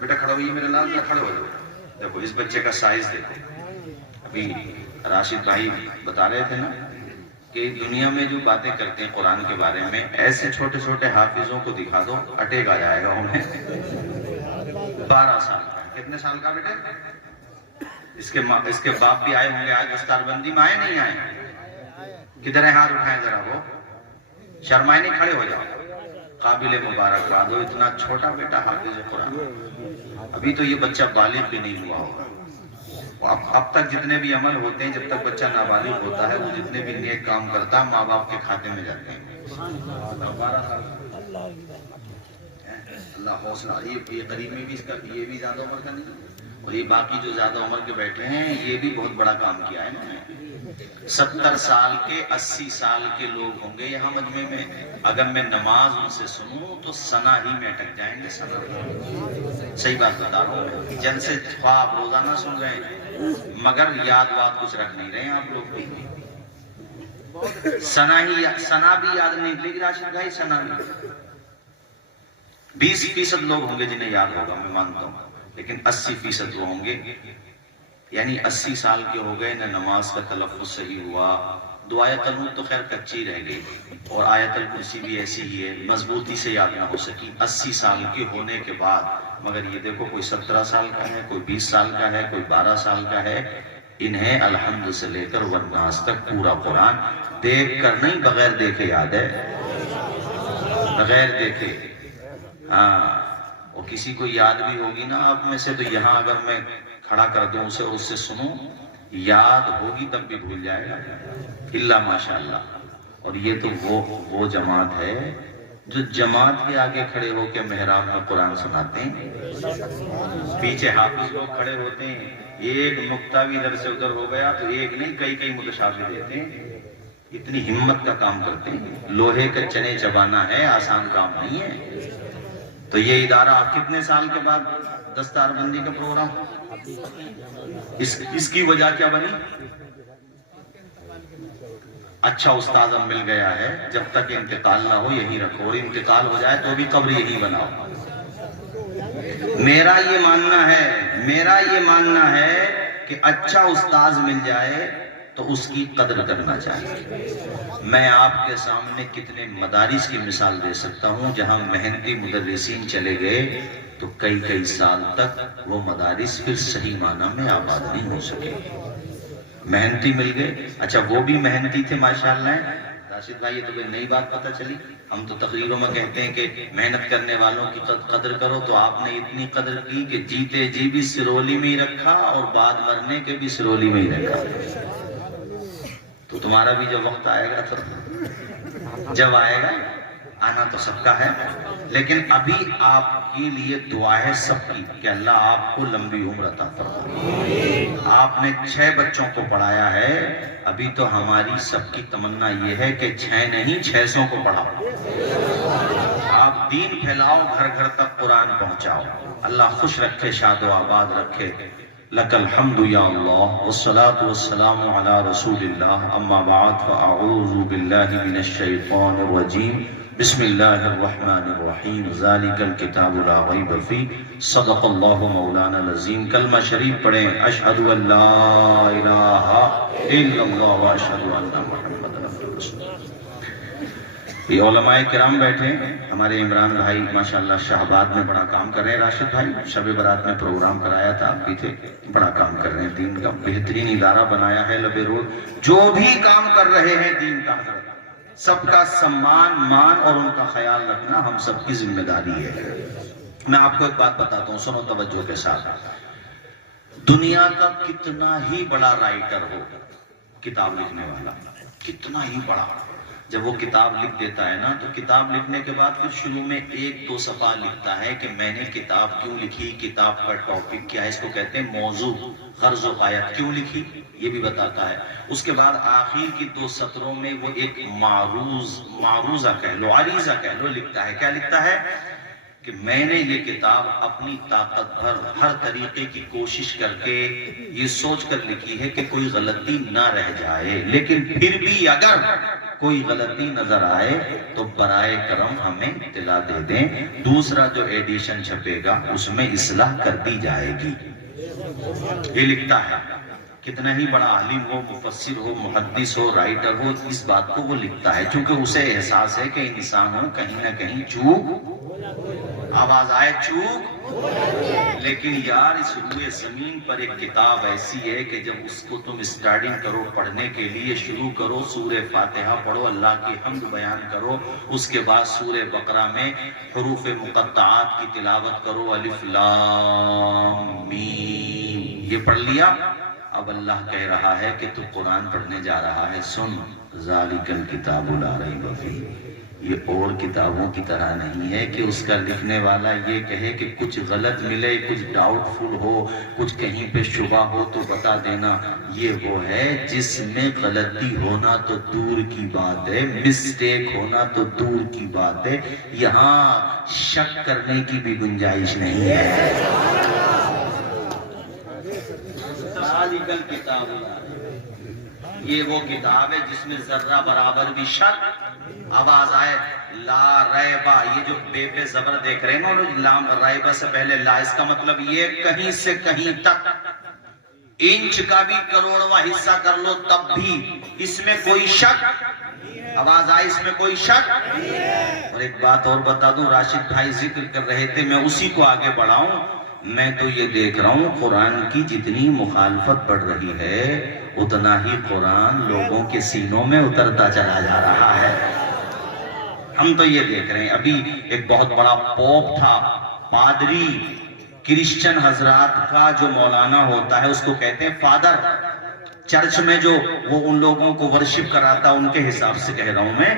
بیٹا کھڑا ہوئیے میرے لال کا، کھڑے ہو جاؤ. دیکھو اس بچے کا سائز دیکھو. ابھی راشد بھائی بتا رہے تھے نا کہ دنیا میں جو باتیں کرتے ہیں قرآن کے بارے میں، ایسے چھوٹے چھوٹے حافظوں کو دکھا دو اٹیک آ جائے گا انہیں. 12 سال کا. کتنے سال کا بیٹے؟ اس کے باپ بھی آئے ہوں گے آج دستار بندی میں، آئے نہیں آئے؟ کدھر ہے؟ ہاتھ اٹھائیں ذرا. وہ شرمائے نہیں، کھڑے ہو جاؤ. قابل مبارکباد ہو، اتنا چھوٹا بیٹا حافظ قرآن. ابھی تو یہ بچہ بالغ بھی نہیں ہوا ہوگا. اب تک جتنے بھی عمل ہوتے ہیں، جب تک بچہ نابالغ ہوتا ہے، وہ جتنے بھی نیک کام کرتا ہے ماں باپ کے کھاتے میں جاتے ہیں. 12 سال. اللہ حوصلہ. یہ قریب میں بھی اس کا یہ بھی زیادہ عمر کا نہیں، اور یہ باقی جو زیادہ عمر کے بیٹھے ہیں یہ بھی بہت بڑا کام کیا ہے انہوں نے. 70 سال کے 80 سال کے لوگ ہوں گے یہاں مجمع میں. اگر میں نماز ان سے سنوں تو سنا ہی میں اٹک جائیں گے. سنا، صحیح بات بتا رہا ہوں. جلسے خواب روزانہ سن رہے ہیں مگر یاد واد کچھ رکھ نہیں رہے ہیں آپ لوگ بھی. سنا بھی یاد نہیں. لیکن راشد بھائی سنا نہیں. 20% لوگ ہوں گے جنہیں یاد ہوگا، میں مانتا ہوں. لیکن 80% وہ ہوں گے، یعنی 80 سال کے ہو گئے، نہ نماز کا تلفظ صحیح ہوا. دعائے قنوت تو خیر کچی رہ گئی، اور آیت الکرسی بھی ایسی ہی ہے، مضبوطی سے یاد نہ ہو سکی 80 سال کے ہونے کے بعد. مگر یہ دیکھو کوئی 17 سال کا ہے، کوئی 20 سال کا ہے، کوئی 12 سال کا ہے. انہیں الحمد سے لے کر والناس تک پورا قرآن دیکھ کر نہیں، بغیر دیکھے یاد ہے. بغیر دیکھے. ہاں، اور کسی کو یاد بھی ہوگی نا آپ میں سے، تو یہاں اگر میں کھڑا کر دوں اسے، اس سے سنوں، یاد ہوگی تب بھی بھول جائے گا الا ماشاءاللہ. اور یہ تو وہ جماعت ہے جو جماعت کے آگے کھڑے ہو کے محراب میں قرآن سناتے ہیں. پیچھے حافظ لوگ کھڑے ہوتے ہیں، ایک نقطہ بھی ادھر سے ادھر ہو گیا تو ایک نہیں کئی متشابہ دیتے ہیں. اتنی ہمت کا کام کرتے ہیں. لوہے کے چنے چبانا ہے، آسان کام نہیں ہے. تو یہ ادارہ کتنے سال کے بعد دستار بندی کا پروگرام؟ اس کی وجہ کیا بنی؟ اچھا استاد اب مل گیا ہے، جب تک انتقال نہ ہو یہی رکھو، اور انتقال ہو جائے تو بھی قبر یہی بناؤ. میرا یہ ماننا ہے کہ اچھا استاذ مل جائے تو اس کی قدر کرنا چاہیے. میں آپ کے سامنے کتنے مدارس کی مثال دے سکتا ہوں جہاں محنتی مدرسین چلے گئے تو کئی سال تک وہ مدارس پھر صحیح معنی میں آباد نہیں ہو سکے. محنتی مل گئے. اچھا وہ بھی محنتی تھے ماشاءاللہ. راشد بھائی یہ تو کوئی نئی بات پتہ چلی. ہم تو تقریروں میں کہتے ہیں کہ محنت کرنے والوں کی قدر کرو، تو آپ نے اتنی قدر کی کہ جیتے جی بھی سرولی میں ہی رکھا اور بعد مرنے کے بھی سرولی میں ہی رکھا. تو تمہارا بھی جب وقت آئے گا، تو جب آئے گا، آنا تو سب کا ہے، لیکن ابھی آپ کے لیے دعا ہے سب کی کہ اللہ آپ کو لمبی عمر عطا فرمائے. آپ نے 6 بچوں کو پڑھایا ہے، ابھی تو ہماری سب کی تمنا یہ ہے کہ 6 نہیں 600 کو پڑھاؤ. آپ دین پھیلاؤ، گھر گھر تک قرآن پہنچاؤ. اللہ خوش رکھے، شاد و آباد رکھے. لک الحمد یا اللہ، والصلاة والسلام علی رسول اللہ. اما بعد فاعوذ باللہ من الشیطان الرجیم. بسم اللہ الرحمن الرحیم. ذالک الکتاب لا ریب فیہ. صدق اللہ مولانا العظیم. کلمہ شریف پڑھیں. اشہد ان لا الہ الا اللہ واشہد ان محمد رسول اللہ. یہ علماء کرام بیٹھے ہیں. ہمارے عمران بھائی ماشاءاللہ شہباد میں بڑا کام کر رہے ہیں. راشد بھائی شب برات میں پروگرام کرایا تھا، آپ بھی تھے. بڑا کام کر رہے ہیں، دین کا بہترین ادارہ بنایا ہے لبے روڈ. جو بھی کام کر رہے ہیں دین کا، سب کا سمان مان اور ان کا خیال رکھنا ہم سب کی ذمہ داری ہے. میں آپ کو ایک بات بتاتا ہوں، سنو توجہ کے ساتھ. دنیا کا کتنا ہی بڑا رائٹر ہو، کتاب لکھنے والا کتنا ہی بڑا، جب وہ کتاب لکھ دیتا ہے نا، تو کتاب لکھنے کے بعد پھر شروع میں 1-2 صفحہ لکھتا ہے کہ میں نے کتاب کیوں لکھی، کتاب کا ٹاپک کیا ہے، اس کو کہتے ہیں موضوع، غرض و غایت، کیوں لکھی یہ بھی بتاتا ہے. اس کے بعد آخر کی 2 سطروں میں وہ ایک معروضہ کہہ لو، عریضہ کہہ لو لکھتا ہے. کیا لکھتا ہے؟ کہ میں نے یہ کتاب اپنی طاقت بھر ہر طریقے کی کوشش کر کے یہ سوچ کر لکھی ہے کہ کوئی غلطی نہ رہ جائے، لیکن پھر بھی اگر کوئی غلطی نظر آئے تو برائے کرم ہمیں اطلاع دے دیں، دوسرا جو ایڈیشن چھپے گا اس میں اصلاح کر دی جائے گی۔ یہ لکھتا ہے، کتنا ہی بڑا عالم ہو، مفسر ہو، محدث ہو، رائٹر ہو، اس بات کو وہ لکھتا ہے کیونکہ اسے احساس ہے کہ انسانوں کہیں نہ کہیں چوک، آواز آئے چوک، لیکن یار اس روئے زمین پر ایک کتاب ایسی ہے کہ جب اس کو تم سٹارٹنگ کرو پڑھنے کے لیے، شروع کرو سورہ فاتحہ پڑھو، اللہ کی حمد بیان کرو، اس کے بعد سورہ بقرہ میں حروف مقطعات کی تلاوت کرو، الف لام میم، یہ پڑھ لیا۔ اب اللہ کہہ رہا ہے کہ تو قرآن پڑھنے جا رہا ہے، سن، ذالک الکتاب لا ریب فیہ، یہ اور کتابوں کی طرح نہیں ہے کہ اس کا لکھنے والا یہ کہے کہ کچھ غلط ملے، کچھ ڈاؤٹ فل ہو، کچھ کہیں پہ شبہ ہو تو بتا دینا۔ یہ وہ ہے جس میں غلطی ہونا تو دور کی بات ہے، مسٹیک ہونا تو دور کی بات ہے، یہاں شک کرنے کی بھی گنجائش نہیں ہے۔ یہ وہ کتاب ہے جس میں ذرہ برابر بھی شک، آواز آئے لا ریبہ، یہ جو بے پہ زبر دیکھ رہے ہیں نا، لام ریبہ سے پہلے لا، اس کا مطلب یہ کہیں سے کہیں تک، انچ کا بھی کروڑواں حصہ کر لو تب بھی اس میں کوئی شک، آواز آئے اس میں کوئی شک۔ اور ایک بات اور بتا دوں، راشد بھائی ذکر کر رہے تھے، میں اسی کو آگے بڑھاؤں، میں تو یہ دیکھ رہا ہوں قرآن کی جتنی مخالفت بڑھ رہی ہے اتنا ہی قرآن لوگوں کے سینوں میں اترتا چلا جا رہا ہے۔ ہم تو یہ دیکھ رہے ہیں، ابھی ایک بہت بڑا پوپ تھا، پادری، کرسچن حضرات کا جو مولانا ہوتا ہے اس کو کہتے ہیں فادر، چرچ میں جو وہ ان لوگوں کو ورشپ کراتا، ان کے حساب سے کہہ رہا ہوں میں،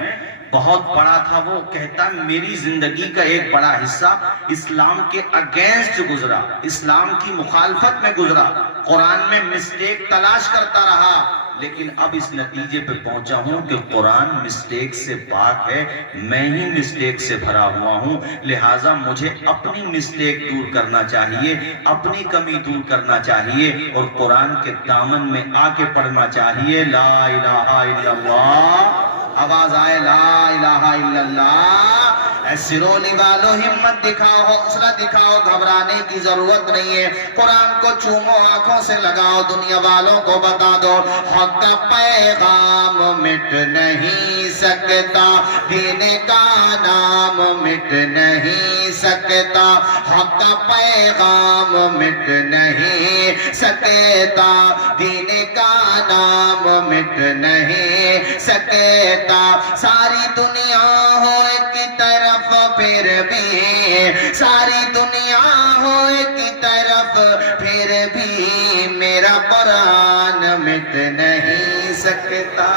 بہت بڑا تھا، وہ کہتا میری زندگی کا ایک بڑا حصہ اسلام کے اگینسٹ گزرا، اسلام کی مخالفت میں گزرا، قرآن میں مسٹیک تلاش کرتا رہا، لیکن اب اس نتیجے پہ پہنچا ہوں کہ قرآن مسٹیک سے پاک ہے، میں ہی مسٹیک سے بھرا ہوا ہوں، لہٰذا مجھے اپنی مسٹیک دور کرنا چاہیے، اپنی کمی دور کرنا چاہیے، اور قرآن کے دامن میں آ کے پڑھنا چاہیے لا الہ الا اللہ، آواز آئے لا الہ الا اللہ۔ سرونی والو ہمت دکھاؤ، حوصلہ دکھاؤ، گھبرانے کی ضرورت نہیں ہے، قرآن کو چومو، آنکھوں سے لگاؤ، دنیا والوں کو بتا دو حق کا پیغام مٹ نہیں سکتا، دین کا نام مٹ نہیں سکتا، حق کا پیغام مٹ نہیں سکتا، دین کا نام مٹ نہیں سکتا، ساری دنیا ہو ایک طرف پھر بھی، ساری دنیا ہو ایک طرف پھر بھی میرا قرآن مٹ نہیں سکتا۔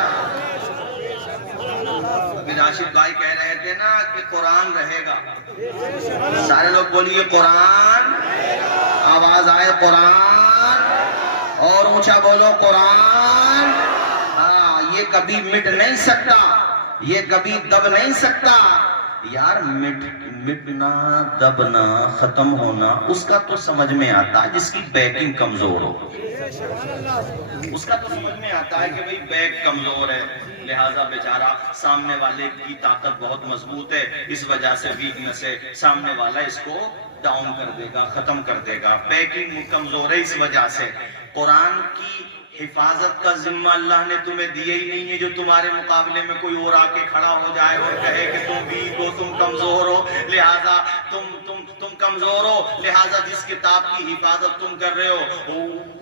ابھی راشد بھائی کہہ رہے تھے نا کہ قرآن رہے گا، سارے لوگ بولیے قرآن، آواز آئے قرآن، اور اونچا بولو قرآن۔ یہ کبھی مٹ نہیں سکتا، یہ کبھی دب نہیں سکتا۔ یار مٹنا، دبنا، ختم ہونا اس کا تو سمجھ میں آتا ہے جس کی بیکنگ کمزور ہو، اس کا تو سمجھ میں آتا ہے کہ بھئی بیک کمزور ہے، لہٰذا بیچارہ سامنے والے کی طاقت بہت مضبوط ہے، اس وجہ سے ویکنس ہے، سامنے والا اس کو ڈاؤن کر دے گا، ختم کر دے گا، بیکنگ کمزور ہے اس وجہ سے۔ قرآن کی حفاظت کا ذمہ اللہ نے تمہیں دیا ہی نہیں ہے جو تمہارے مقابلے میں کوئی اور آ کے کھڑا ہو جائے اور کہے کہ تم ویک ہو، تم کمزور ہو، لہٰذا تم کمزور ہو، لہٰذا جس کتاب کی حفاظت تم کر رہے ہو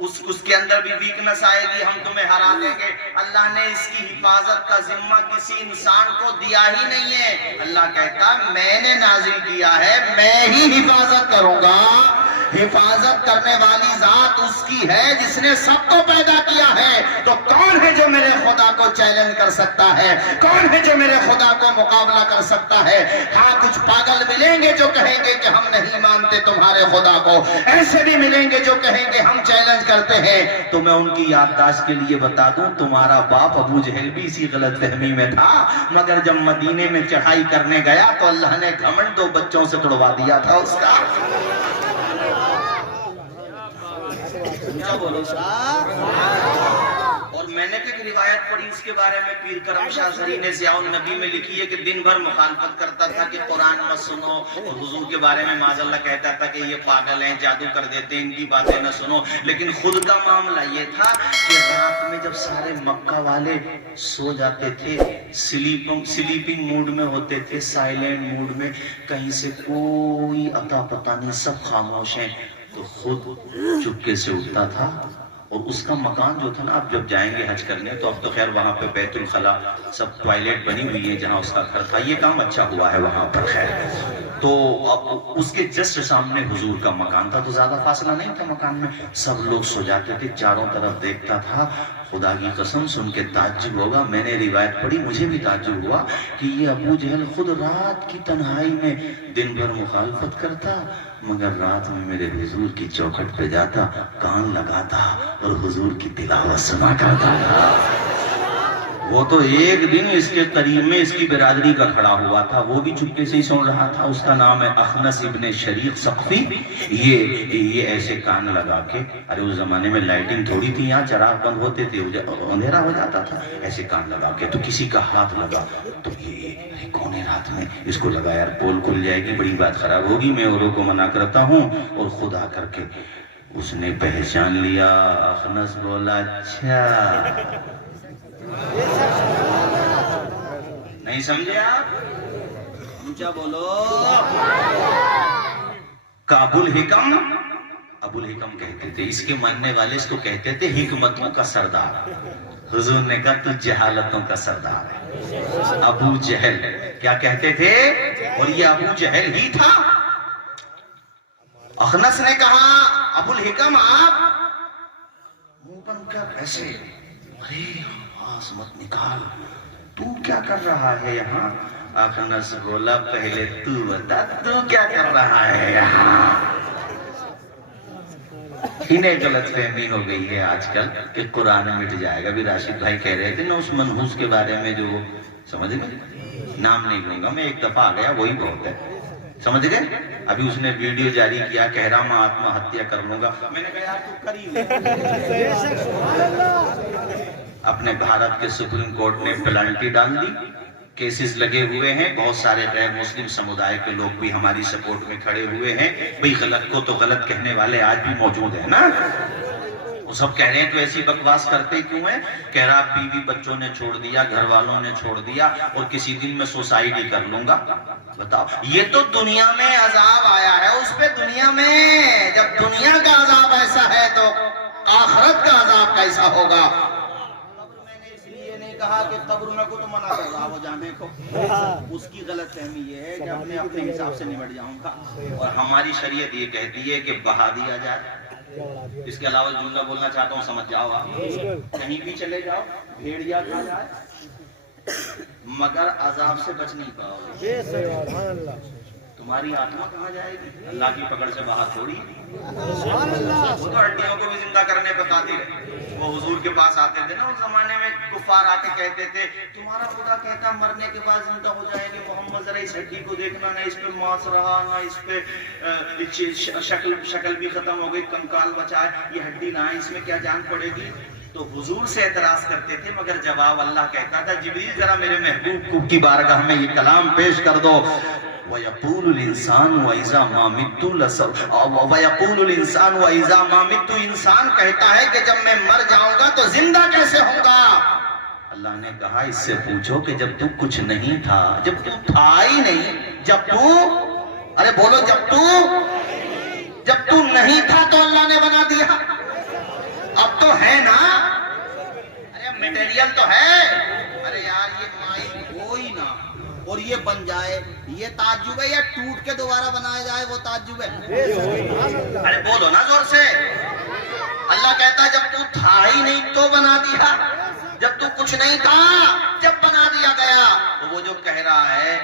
اس کے اندر بھی ویکنس آئے گی، ہم تمہیں ہرا دیں گے۔ اللہ نے اس کی حفاظت کا ذمہ کسی انسان کو دیا ہی نہیں ہے، اللہ کہتا میں نے نازل کیا ہے، میں ہی حفاظت کروں گا۔ حفاظت کرنے والی ذات اس کی ہے جس نے سب کو پیدا کیا ہے، تو کون ہے جو میرے خدا کو چیلنج کر سکتا ہے؟ کون ہے جو میرے خدا کو مقابلہ کر سکتا ہے؟ ہاں کچھ پاگل ملیں گے جو کہیں گے کہ ہم نہیں مانتے تمہارے خدا کو، ایسے بھی ملیں گے جو کہیں گے ہم چیلنج کرتے ہیں۔ تو میں ان کی یادداشت کے لیے بتا دوں، تمہارا باپ ابو جہل بھی اسی غلط فہمی میں تھا، مگر جب مدینے میں چڑھائی کرنے گیا تو اللہ نے گھمنڈ 2 بچوں سے توڑوا دیا تھا اس کا۔ اور میں نے ایک روایت پڑھی اس کے بارے میں، پیر کرم شاہ زری نے ضیاء النبی میں لکھی ہے کہ دن بھر مخالفت کرتا تھا کہ قرآن مت سنو، اور حضور کے بارے میں معاذ اللہ کہتا تھا کہ یہ پاگل ہیں، جادو کر دیتے ہیں، ان کی باتیں نہ سنو. لیکن خود کا معاملہ یہ تھا کہ رات میں جب سارے مکہ والے سو جاتے تھے، سلیپنگ موڈ میں ہوتے تھے، سائلنٹ موڈ میں، کہیں سے کوئی اتا پتہ نہیں، سب خاموش ہیں، تو خود چپکے سے اٹھتا تھا. اور اس کا مکان جو تھا نا، آپ جب جائیں گے حج کرنے تو اب تو خیر وہاں پہ بیت الخلا سب ٹوائلٹ بنی ہوئی ہے جہاں اس کا گھر تھا، یہ کام اچھا ہوا ہے وہاں پر خیر. تو اب اس کے جسٹ سامنے حضور کا مکان تھا، تو زیادہ فاصلہ نہیں تھا مکان میں. سب لوگ سو جاتے تھے، چاروں طرف دیکھتا تھا. خدا کی قسم سن کے تعجب ہوگا، میں نے روایت پڑھی، مجھے بھی تعجب ہوا کہ یہ ابو جہل خود رات کی تنہائی میں دن بھر مخالفت کرتا، مگر رات میں میرے حضور کی چوکھٹ پہ جاتا، کان لگاتا اور حضور کی تلاوت سنا کرتا. وہ تو ایک دن اس کے قریب میں اس کی برادری کا کھڑا ہوا تھا، وہ بھی چپکے سے ہی سن رہا تھا. اس کا نام ہے اخنس ابن شریق ثقفی. یہ ایسے کان لگا کے، ارے اس زمانے میں لائٹنگ تھوڑی تھی، یہاں چراغ بند ہوتے تھے، اندھیرا ہو جاتا تھا، ایسے کان لگا کے. تو کسی کا ہاتھ لگا تو یہ کون ہے رات میں، اس کو لگا یار پول کھل جائے گی، بڑی بات خراب ہوگی، میں اوروں کو منع کرتا ہوں. اور خدا کر کے اس نے پہچان لیا. اخنس بولا اچھا نہیں سمجھے آپ؟ اونچا بولو. ابو الحکم کہتے تھے، اس کے ماننے والے اس کو کہتے تھے حکمتوں کا سردار. حضور نے کہا تو جہالتوں کا سردار ہے. ابو جہل کیا کہتے تھے، اور یہ ابو جہل ہی تھا. اخنس نے کہا ابو الحکم آپ منہ بند کر ایسے، ارے آواز مت نکال، تو کیا کر رہا ہے یہاں؟ اخنس بولا پہلے تو بتا تو کیا کر رہا ہے یہاں. انہیں غلط فہمی ہو گئی ہے آج کل کہ قرآن مٹ جائے گا. بھی راشد بھائی کہہ رہے تھے نا اس منحوس کے بارے میں، جو سمجھ گئے، نام نہیں لوں گا میں، ایک دفعہ آ گیا وہی بہت ہے، سمجھ گئے. ابھی اس نے ویڈیو جاری کیا، کہہ رہا میں آتما ہتیا کر لوں گا. میں نے کہا یار تو کر ہی لے. اپنے بھارت کے سپریم کورٹ نے پینلٹی ڈال دی، کیسز لگے ہوئے ہیں، بہت سارے غیر مسلم سمودائے کے لوگ بھی ہماری سپورٹ میں کھڑے ہوئے ہیں. بھئی غلط کو تو غلط کہنے والے آج بھی موجود ہیں نا. وہ سب کہہ رہے ہیں تو ایسی بکواس کرتے کیوں ہیں؟ کہہ رہا بیوی بچوں نے چھوڑ دیا، گھر والوں نے چھوڑ دیا، اور کسی دن میں سوسائڈ ہی کر لوں گا. بتاؤ، یہ تو دنیا میں عذاب آیا ہے اس پہ. دنیا میں جب دنیا کا عذاب ایسا ہے تو آخرت کا عذاب کیسا ہوگا؟ میں نے اس لیے نہیں کہا کہ قبر میں کو تو منع کر رہا ہو جانے کو، اس کی غلط فہمی یہ ہے کہ اپنے حساب سے نمٹ جاؤں گا. اور ہماری شریعت یہ کہتی ہے کہ بہا دیا جائے. اس کے علاوہ جملہ بولنا چاہتا ہوں، سمجھ جاؤ آپ. کہیں بھی چلے جاؤ، بھیڑیا کھا جائے، مگر عذاب سے بچ نہیں پاؤ گے. تمہاری آتما کہاں جائے گی؟ اللہ کی پکڑ سے باہر تھوڑی. وہ تو ہڈیوں کو بھی زندہ کرنے پہ قادر ہے. وہ حضور کے پاس آتے تھے نا اس زمانے میں، کفار آ کے کہتے تھے تمہارا خدا کہتا مرنے کے بعد زندہ ہو جائے گے. محمد ذرا اس ہڈی کو دیکھنا، نہ اس پہ ماس رہا، نہ اس پہ شکل بھی ختم ہو گئی، کنکال بچا ہے، یہ ہڈی نہ ہے، اس میں کیا جان پڑے گی؟ تو حضور سے اعتراض کرتے تھے، مگر جواب اللہ کہتا تھا جبریل ذرا میرے محبوب کی بارگاہ میں یہ کلام پیش کر دو. وَيَقُولُ الْإِنسَانُ وَإِذَا مَا مِتُّ وَيَقُولُ الْإِنسَانُ وَإِذَا مَا مِتُّ انسان کہتا ہے کہ جب میں مر جاؤں گا تو زندہ کیسے ہوں گا؟ اللہ نے کہا اس سے پوچھو کہ جب تو کچھ نہیں تھا، جب تو تھا ہی نہیں، جب تو نہیں تھا تو اللہ نے بنا دیا. اب تو ہے نا، ارے میٹیریل تو ہے. ارے یار یہ مائی ہو ہی نہ اور یہ بن جائے، یہ تعجب ہے، یا ٹوٹ کے دوبارہ بنایا جائے وہ تعجب ہے؟ ارے بولو نا زور سے. اللہ کہتا ہے جب تو تھا ہی نہیں تو بنا دیا، جب تو کچھ نہیں تھا جب بنا دیا گیا. تو وہ جو کہہ رہا ہے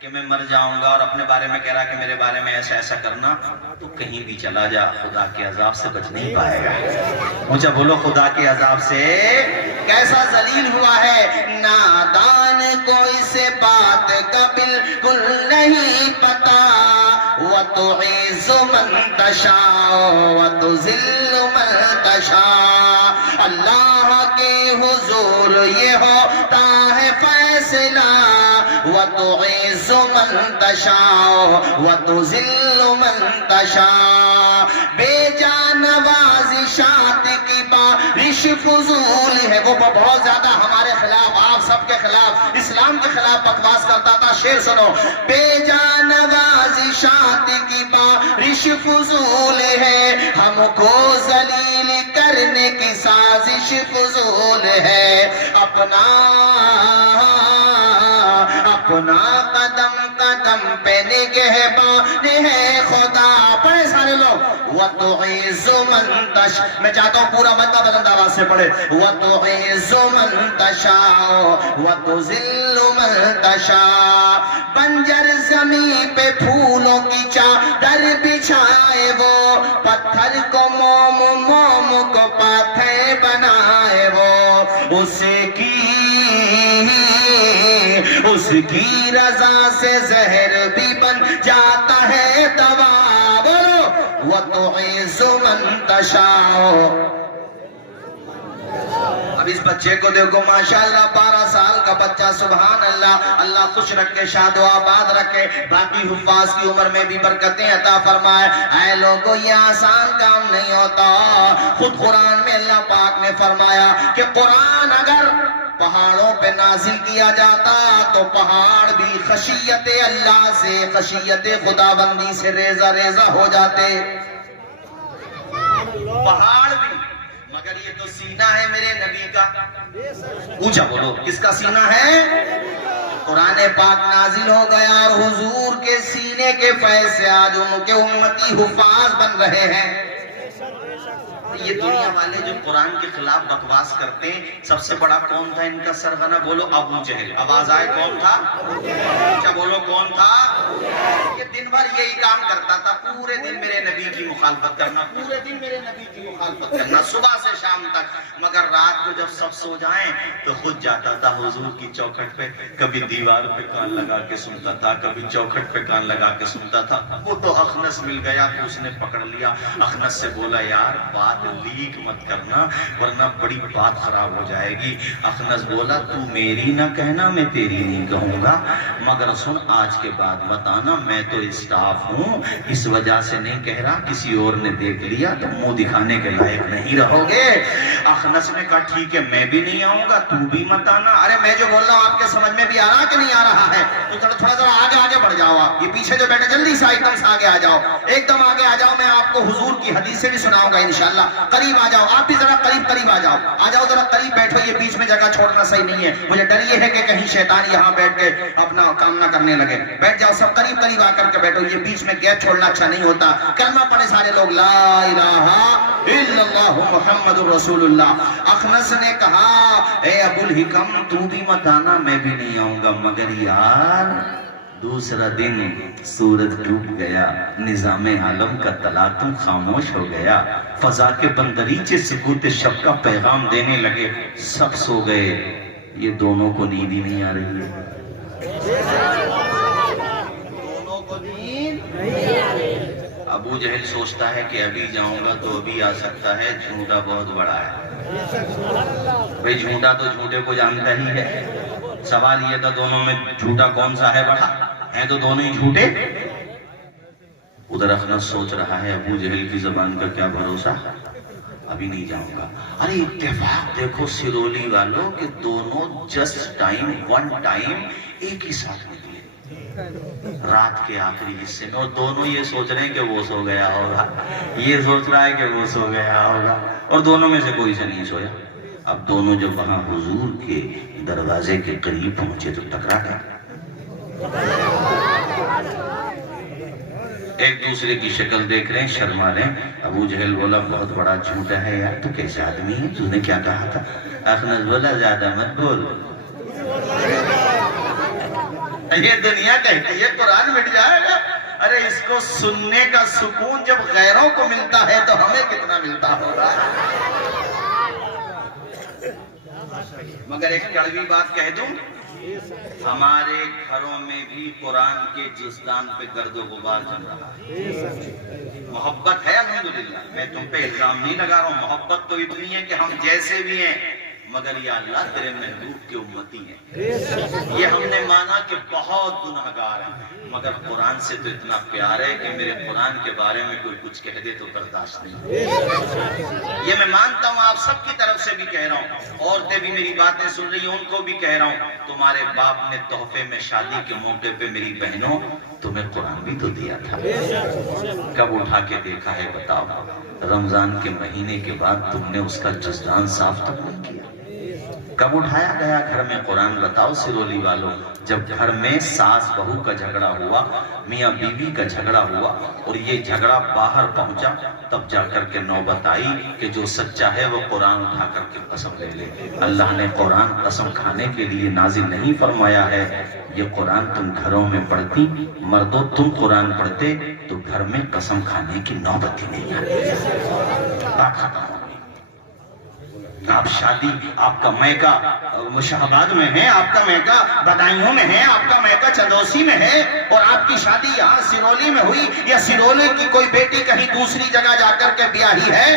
کہ میں مر جاؤں گا اور اپنے بارے میں کہہ رہا کہ میرے بارے میں ایسا ایسا کرنا، تو کہیں بھی چلا جا خدا کے عذاب سے بچ نہیں پائے گا. مجھے بولو خدا کے عذاب سے کیسا ذلیل ہوا ہے. نادان کو اس بات کا بالکل نہیں پتا، وتعز من تشاء وتذل من تشاء. اللہ کے حضور یہ ہوتا ہے فیصلہ. وتعز من تشاء وتذل من تشاء. بے جان نوازشات کی بارش فضول ہے. وہ بہت زیادہ ہمارے خلاف، آپ سب کے خلاف، اسلام کے خلاف بکواس کرتا تھا. شعر سنو. بے جان نوازشات کی بارش فضول ہے، ہم کو ذلیل کرنے کی سازش فضول ہے. اپنا قدم قدم پہ نگہبان ہے خدا. پڑھے سارے لوگ. وَتُعِزُّ مَن تَشَاءُ. میں چاہتا ہوں پورا مجمع بلند آواز سے پڑھے. وَتُعِزُّ مَن تَشَاءُ وَتُذِلُّ مَن تَشَاءُ. بنجر زمین پہ پھولوں کی چادر بچھائے وہ، پتھر کو موم، موم کو پتھر بنائے وہ. اس کی رضا سے زہر بھی بن جاتا ہے دوا. بولو. وَتُعِزُّ مَن تَشَاءُ. اب اس بچے کو دیکھو ماشاءاللہ 12 سال کا بچہ. سبحان اللہ. اللہ خوش رکھے، شاد و آباد رکھے، باقی حفاظ کی عمر میں بھی برکتیں عطا فرمائے. اے لوگو یہ آسان کام نہیں ہوتا. خود قرآن میں اللہ پاک نے فرمایا کہ قرآن اگر پہاڑوں پہ نازل کیا جاتا تو پہاڑ بھی خشیت اللہ سے، خشیت خدا بندی سے ریزہ ریزہ ہو جاتے. پہاڑ بھی. مگر یہ تو سینہ ہے میرے نبی کا. اونچا بولو. کس کا سینہ ہے؟ قرآن پاک نازل ہو گیا اور حضور کے سینے کے فیض سے آج ان کے امتی حفاظ بن رہے ہیں. یہ دنیا والے جو قرآن کے خلاف بکواس کرتے ہیں، سب سے بڑا کون تھا ان کا سرغنہ؟ بولو ابو جہل. آواز آئے کون تھا؟ اچھا بولو کون تھا؟ یہ دن بھر یہی کام کرتا تھا. پورے دن میرے نبی کی مخالفت کرنا، پورے دن میرے نبی کی مخالفت کرنا، صبح سے شام تک. مگر رات کو جب سب سو جائیں تو خود جاتا تھا حضور کی چوکھٹ پہ. کبھی دیوار پہ کان لگا کے سنتا تھا، کبھی چوکھٹ پہ کان لگا کے سنتا تھا. وہ تو اخنس مل گیا تو اس نے پکڑ لیا. اخنس سے بولا یار بات لیک مت کرنا ورنہ بڑی بات خراب ہو جائے گی. اخنس بولا تو میری نہ کہنا، میں تیری نہیں کہوں گا، مگر سن آج کے بعد مت آنا، میں تو اسٹاف ہوں، اس وجہ سے نہیں کہہ رہا، کسی اور نے دیکھ لیا تو منہ دکھانے کے لائق نہیں رہو گے. اخنس نے کہا ٹھیک ہے میں بھی نہیں آؤں گا، تو بھی مت آنا. ارے میں جو بول رہا ہوں آپ کے سمجھ میں بھی آ رہا کہ نہیں آ رہا ہے؟ تو تھوڑا ذرا آگے بڑھ جاؤ. آپ یہ پیچھے جو بیٹھے جلدی سے ایک دم سے آگے آ جاؤ، ایک دم آگے آ جاؤ. میں آپ کو حضور کی حدیثیں بھی سناؤں گا انشاءاللہ. قریب آ جاؤ. آپ بھی ذرا قریب آ جاؤ. آ جاؤ ذرا قریب بیٹھو. یہ بیچ میں جگہ چھوڑنا صحیح نہیں ہے. مجھے ڈر یہ ہے کہ کہیں شیطان یہاں بیٹھ کے اپنا کام نہ کرنے لگے. بیٹھ جاؤ سب قریب آ کر کے بیٹھو. یہ بیچ میں گیپ چھوڑنا اچھا نہیں ہوتا. کلمہ پڑھے سارے لوگ. لا الہ الا اللہ محمد رسول اللہ. اخنس نے کہا اے ابو الحکم تو بھی مت آنا، میں بھی نہیں آؤں گا، مگر یار دوسرا دن سورج ڈوب گیا، نظام عالم کا تلاطم خاموش ہو گیا، فضا کے بندریچے سکوت شب کا پیغام دینے لگے، سب سو گئے، یہ دونوں کو نیند ہی نہیں آ رہی ہے. دونوں کو نیند نہیں آ رہی. ابو جہل سوچتا ہے کہ ابھی جاؤں گا تو ابھی آ سکتا ہے، جھوٹا بہت بڑا ہے. بھئی جھوٹا تو جھوٹے کو جانتا ہی ہے. سوال یہ تھا دونوں میں جھوٹا کون سا ہے بڑا؟ ہیں تو دونوں ہی جھوٹے. ادھر اخنس سوچ رہا ہے ابو جہل کی زبان کا کیا بھروسہ، ابھی نہیں جاؤں گا. ارے اتفاق دیکھو سرولی والوں کہ دونوں جسٹ ٹائم ون ٹائم ایک ہی ساتھ نکلے رات کے آخری حصے میں، اور دونوں یہ سوچ رہے ہیں کہ وہ سو گیا ہوگا، یہ سوچ رہا ہے کہ وہ سو گیا ہوگا، اور دونوں میں سے کوئی سے نہیں سویا. اب دونوں جب وہاں حضور کے دروازے کے قریب پہنچے تو ٹکرا گئے. ایک دوسرے کی شکل دیکھ رہے ہیں، شرما رہے ہیں. ابو جہل بولا بہت بڑا جھوٹا ہے یار، تو کیسے آدمی ہے، تو نے کیا کہا تھا؟ اخنس بولا زیادہ مت بول، یہ دنیا کہتی ہے قرآن مٹ جائے گا. ارے اس کو سننے کا سکون جب غیروں کو ملتا ہے تو ہمیں کتنا ملتا ہوگا. مگر ایک کڑوی بات کہہ دوں، ہمارے گھروں میں بھی قرآن کے جزدان پہ گرد و غبار جم رہا ہے. محبت ہے الحمدللہ، میں تم پہ الزام نہیں لگا رہا ہوں، محبت تو اتنی ہے کہ ہم جیسے بھی ہیں مگر یا اللہ تیرے محبوب کے امتی ہیں. یہ ہم نے مانا کہ بہت گناہگار ہیں مگر قرآن سے تو اتنا پیار ہے کہ میرے قرآن کے بارے میں کوئی کچھ کہہ دے تو برداشت نہیں. یہ میں مانتا ہوں، آپ سب کی طرف سے بھی کہہ رہا ہوں، عورتیں بھی میری باتیں سن رہی ہیں ان کو بھی کہہ رہا ہوں، تمہارے باپ نے تحفے میں شادی کے موقع پہ میری بہنوں تمہیں قرآن بھی تو دیا تھا. کب اٹھا کے دیکھا ہے بتاؤ؟ رمضان کے مہینے کے بعد تم نے اس کا جزدان صاف تک نہیں کیا. کب اٹھایا گیا گھر میں قرآن؟ بتاؤ سرولی والوں، جب گھر میں ساس بہو کا جھگڑا ہوا، میاں بیوی کا جھگڑا ہوا اور یہ جھگڑا باہر پہنچا، تب جا کر کے نوبت آئی کہ جو سچا ہے وہ قرآن اٹھا کر کے قسم لے لے. اللہ نے قرآن قسم کھانے کے لیے نازل نہیں فرمایا ہے. یہ قرآن تم گھروں میں پڑھتی، مردوں تم قرآن پڑھتے تو گھر میں قسم کھانے کی نوبت ہی نہیں آتی. بات ختم. آپ شادی، آپ کا میکہ مشاہباد میں ہے، آپ کا میکہ بدائیوں میں ہے، آپ کا میکہ چندوسی میں ہے، اور آپ کی شادی یہاں سرولی میں ہوئی یا سرولی کی کوئی بیٹی کہیں دوسری جگہ جا کر کے بیاہی ہے.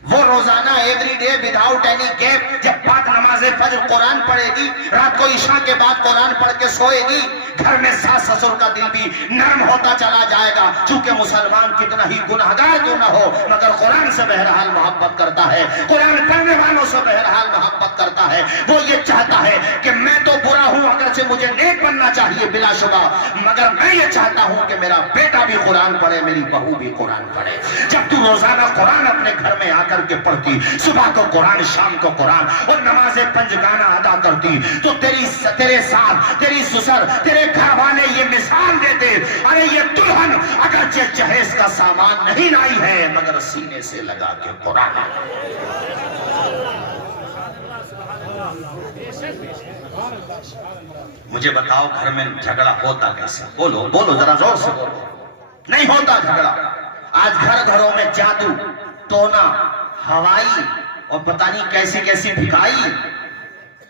وہ روزانہ every day without any gap جب بعد نماز فجر قرآن پڑھے گی، رات کو عشاء کے بعد قرآن پڑھ کے سوئے گی، گھر میں ساس سسر کا دل بھی نرم ہوتا چلا جائے گا. چونکہ مسلمان کتنا ہی گناہگار کیوں نہ ہو مگر قرآن سے بہرحال محبت کرتا ہے، قرآن پڑھنے والوں سے بہرحال محبت کرتا ہے. وہ یہ چاہتا ہے کہ میں تو برا ہوں، اگرچہ مجھے نیک بننا چاہیے بلا شبہ، مگر میں یہ چاہتا ہوں کہ میرا بیٹا بھی قرآن پڑھے، میری بہو بھی قرآن پڑھے. جب تو روزانہ قرآن اپنے گھر میں آ کر کے پڑھتی، صبح کو قرآن، شام کو قرآن اور نماز پنجگانہ ادا کرتی، تو تیرے ساتھ تیری سسر، تیرے گھر والے یہ مثال دیتے، ارے یہ دلہن اگرچہ جہیز کا سامان نہیں لائی ہے مگر سینے سے لگا کے قرآن. مجھے بتاؤ گھر میں جھگڑا ہوتا کیسے؟ بولو بولو ذرا زور سے بولو. نہیں ہوتا جھگڑا. آج گھروں میں جادو، ٹونا، ہوائی اور پتہ نہیں کیسی کیسی بھکائی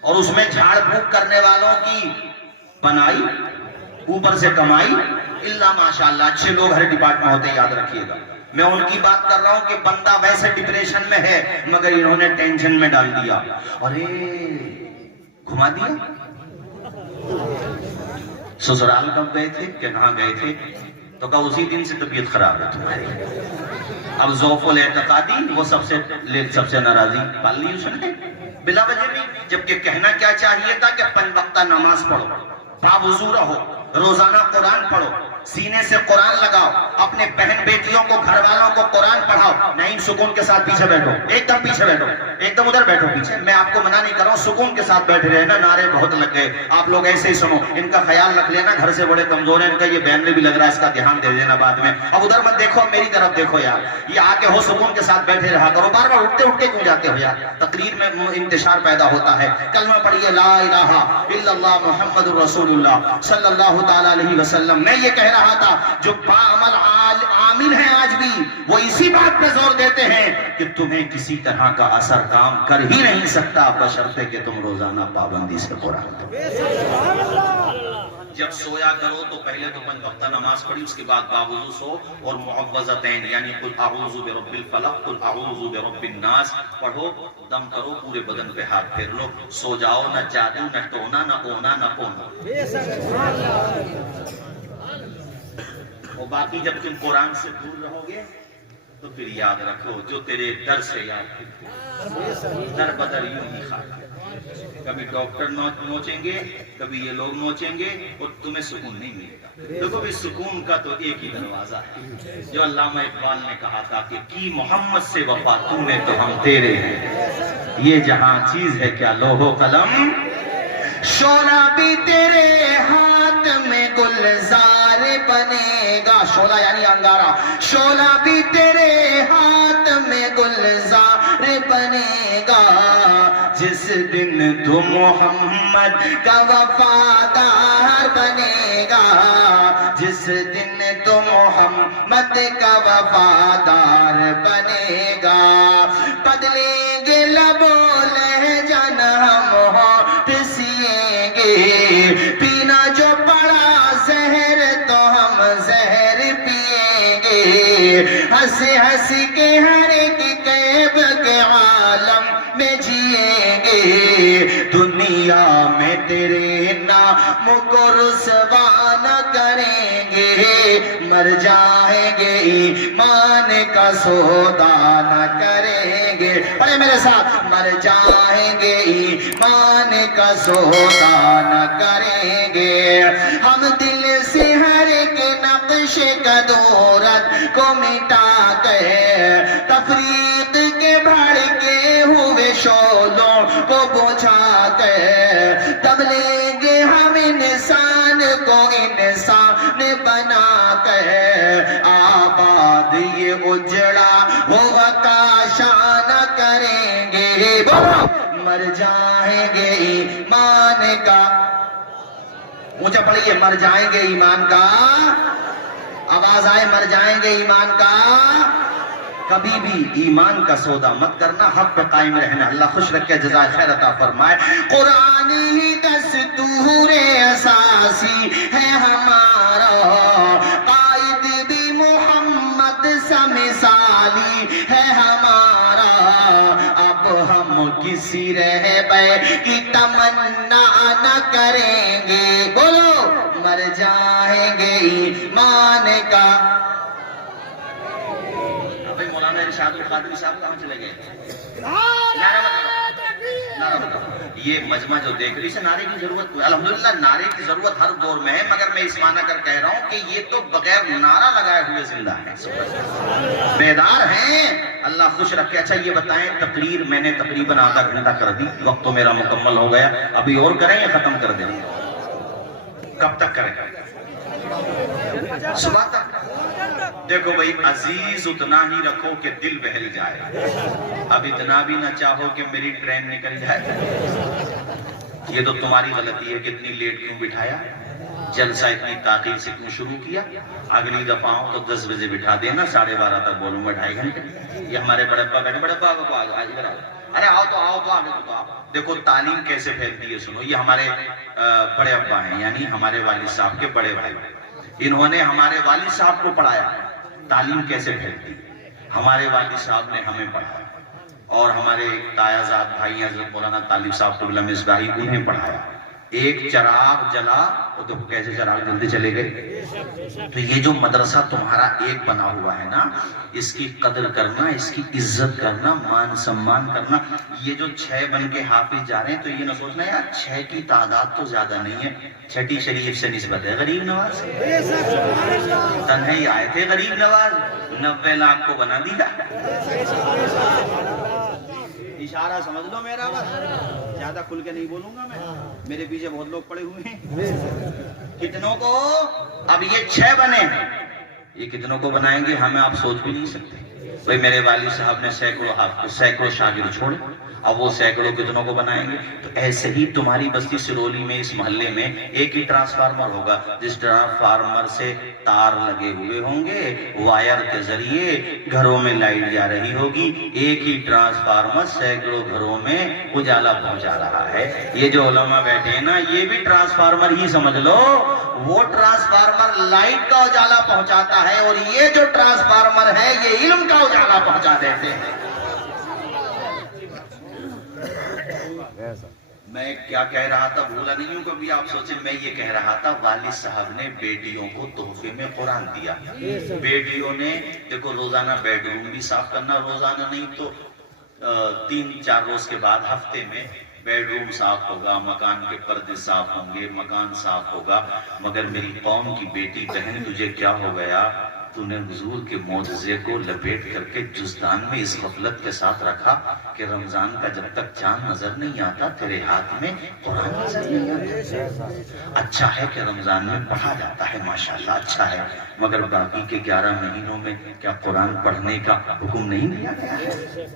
اور اس میں جھاڑ پھونک کرنے والوں کی بنائی، اوپر سے کمائی. اللہ ماشاءاللہ اچھے لوگ ہر ڈپارٹمنٹ ہوتے ہیں، یاد رکھیے گا. میں ان کی بات کر رہا ہوں کہ بندہ ویسے ڈپریشن میں ہے مگر انہوں نے ٹینشن میں ڈال دیا. ارے گھما دیا. سسرال کب گئے تھے کہ کہاں گئے تھے؟ تو کہا اسی دن سے طبیعت خراب ہے تمہاری. اب ذوف الاعتقادی وہ سب سے ناراضی پال لی اس نے بلا وجہ بھی، جبکہ کہنا کیا چاہیے تھا کہ 5 وقتہ نماز پڑھو، باوضو رہو، روزانہ قرآن پڑھو، سینے سے قرآن لگاؤ، اپنے بہن بیٹیوں کو، گھر والوں کو قرآن پڑھاؤ. نہیں سکون کے ساتھ پیچھے بیٹھو، ایک دم پیچھے بیٹھو، ایک دم ادھر بیٹھو پیچھے. میں آپ کو منع نہیں کر رہا ہوں، سکون کے ساتھ بیٹھ رہے ہیں نا. نعرے بہت لگ گئے، آپ لوگ ایسے ہی سنو. ان کا خیال رکھ لینا، گھر سے بڑے کمزور ہیں، ان کا یہ بینر بھی لگ رہا ہے، اس کا دھیان دے دینا بعد میں. اب ادھر مت دیکھو، میری طرف دیکھو یار. یہ آ کے ہو سکون کے ساتھ بیٹھے رہا کرو. بار بار اٹھتے اٹھتے کیوں جاتے ہو یار؟ تقریر میں انتشار پیدا ہوتا ہے. کلمہ پڑھیے لا الہ الا اللہ محمد الرسول اللہ صلی اللہ تعالی علیہ وسلم. میں یہ کہہ رہا تھا جو باعمل عامل ہیں آج بھی وہ اسی بات پہ زور دیتے ہیں کہ تمہیں کسی طرح کا اثر کام کر ہی نہیں سکتا بشرطے کہ تم روزانہ پابندی سے قرآن پڑھو. جب سویا کرو تو پہلے تو 5 وقتہ نماز پڑھی، اس کے بعد باوضو سو اور معوذتین یعنی قل اعوذ برب الفلق، قل اعوذ برب الناس پڑھو. دم کرو، پورے بدن پہ ہاتھ پھیر لو، سو جاؤ. نہ جادو، نہ ٹونا، نہ اونا، نہ پونا. اور باقی جب تم قرآن سے دور رہو گے تو پھر یاد رکھو جو تیرے در سے یاد در بدر یوں ہی خاک. کبھی ڈاکٹر نوچیں گے، کبھی یہ لوگ نوچیں گے اور تمہیں سکون نہیں ملے گا. دیکھو بھی سکون کا تو ایک ہی دروازہ ہے جو علامہ اقبال نے کہا تھا کہ کی محمد سے وفا تو نے تو ہم تیرے ہیں. یہ جہاں چیز ہے کیا لوح و قلم، شعلہ بھی تیرے ہاتھ میں گلزار بنے گا. شعلہ یعنی انگارہ. شعلہ بھی تیرے ہاتھ میں گلزار بنے گا. جس دن تو محمد کا وفادار بنے گا، جس دن تو محمد کا وفادار بنے گا. بدلیں گے لب و لہجہ ہم ہونٹ سیے ہنس ہنس کے ہر ایک غیب کے عالم میں جئیں گے، دنیا میں تیرے نام کو رسوا نہ کریں گے، مر جائیں گے ایمان کا سودا نہ کریں گے، پڑھے میرے ساتھ، مر جائیں گے ایمان کا سودا نہ کریں گے، ہم دل سے ہر ایک نقش قدورت کو مٹا کے، تفریق کے بھڑکے ہوئے شعلوں کو بجھا کے، تب لیں گے ہم انسان کو انسان بنا کے، آباد یہ اجڑا ہوا کاشا نہ کریں گے، مر جائیں گے ایمان کا، اونچا پڑھیے، مر جائیں گے ایمان کا، آواز آئے، مر جائیں گے ایمان کا، کبھی بھی ایمان کا سودا مت کرنا، حق پہ قائم رہنا، اللہ خوش رکھے، جزائے خیر عطا فرمائے۔ قرآن ہی دستور اساسی ہے ہمارا، قائد بھی محمد سا مثالی ہے ہمارا، اب ہم کسی رہبر کی تمنا نہ کریں گے، بولو مر جائیں گے ایمان کا۔ مولانا ارشاد القادری صاحب کہاں چلے گئے؟ یہ مجمع جو دیکھ رہی ہے، نعرے کی ضرورت، الحمدللہ نعرے کی ضرورت ہر دور میں ہے، مگر میں اس معنی کر کہہ رہا ہوں کہ یہ تو بغیر نعرہ لگائے ہوئے زندہ ہیں، بیدار ہیں، اللہ خوش رکھے۔ اچھا یہ بتائیں، تقریر میں نے تقریباً آدھا گھنٹہ کر دی، وقت تو میرا مکمل ہو گیا، ابھی اور کریں یا ختم کر دیں؟ کب تک کریں؟ صبح تک؟ دیکھو بھائی عزیز اتنا ہی رکھو کہ دل بہل جائے، اب اتنا بھی نہ چاہو کہ میری ٹرین نکل جائے۔ یہ تو تمہاری غلطی ہے کہ اتنی لیٹ کیوں بٹھایا، جلسہ اتنی تاخیر سے کیوں شروع کیا، اگلی دفعہ آؤں تو 10 بجے بٹھا دینا، 12:30 تک بولوں گا، 2.5 گھنٹے۔ یہ ہمارے بڑے ابا بیٹھے، بڑے ابا آج ادھر آؤ، ارے آؤ تو آگے تو آؤ۔ دیکھو تعلیم کیسے پھیلتی ہے، سنو، یہ ہمارے بڑے ابا ہیں، یعنی ہمارے والد صاحب کے بڑے بھائی، انہوں نے ہمارے والد صاحب کو پڑھایا۔ تعلیم کیسے پھیلتی، ہمارے والد صاحب نے ہمیں پڑھایا، اور ہمارے تایازاد بھائی حضرت مولانا طالب صاحب قبلہ مصباحی انہیں پڑھایا۔ ایک چراغ جلا تو دیکھو کیسے چراغ جلدی چلے گئے۔ تو یہ جو مدرسہ تمہارا ایک بنا ہوا ہے نا، اس کی قدر کرنا، اس کی عزت کرنا، مان سمان کرنا۔ یہ جو 6 بن کے حافظ جا رہے ہیں تو یہ نہ سوچنا یار 6 کی تعداد تو زیادہ نہیں ہے، چھٹی شریف سے نسبت ہے غریب نواز، تنہی آئے تھے غریب نواز، 90 لاکھ کو بنا دیا۔ اشارہ سمجھ لو میرا، بس زیادہ کھل کے نہیں بولوں گا میں، میرے پیچھے بہت لوگ پڑے ہوئے ہیں۔ کتنوں کو اب یہ 6 بنے ہیں، یہ کتنوں کو بنائیں گے ہمیں آپ سوچ بھی نہیں سکتے۔ بھئی میرے والد صاحب نے سینکڑوں شاگرد چھوڑے، اب وہ سینکڑوں کتنوں کو بنائیں گے؟ تو ایسے ہی تمہاری بستی سرولی میں، اس محلے میں ایک ہی ٹرانسفارمر ہوگا، جس ٹرانسفارمر سے تار لگے ہوئے ہوں گے، وائر کے ذریعے گھروں میں لائٹ جا رہی ہوگی، ایک ہی ٹرانسفارمر سینکڑوں گھروں میں اجالا پہنچا رہا ہے۔ یہ جو علماء بیٹھے ہیں نا، یہ بھی ٹرانسفارمر ہی سمجھ لو، وہ ٹرانسفارمر لائٹ کا اجالا پہنچاتا ہے، اور یہ جو ٹرانسفارمر ہے یہ علم کا اجالا پہنچا دیتے ہیں۔ میں کیا کہہ رہا تھا بھولا نہیں ہوں کبھی، آپ سوچیں، میں یہ کہہ رہا تھا والد صاحب نے بیٹیوں کو تحفے میں قرآن دیا۔ بیٹیوں نے دیکھو روزانہ بیڈ روم بھی صاف کرنا، روزانہ نہیں تو 3-4 روز کے بعد ہفتے میں بیڈ روم صاف ہوگا، مکان کے پردے صاف ہوں گے، مکان صاف ہوگا۔ مگر میری قوم کی بیٹی بہن، تجھے کیا ہو گیا؟ تو نے حضور کے معجزے کو لپیٹ کر کے جزدان میں اس غفلت کے ساتھ رکھا کہ رمضان کا جب تک چاند نظر نہیں آتا تیرے ہاتھ میں قرآن نظر نہیں آتا۔ اچھا ہے کہ رمضان میں پڑھا جاتا ہے، ماشاءاللہ اچھا ہے، مگر باقی کے 11 مہینوں میں کیا قرآن پڑھنے کا حکم نہیں دیا گیا ہے؟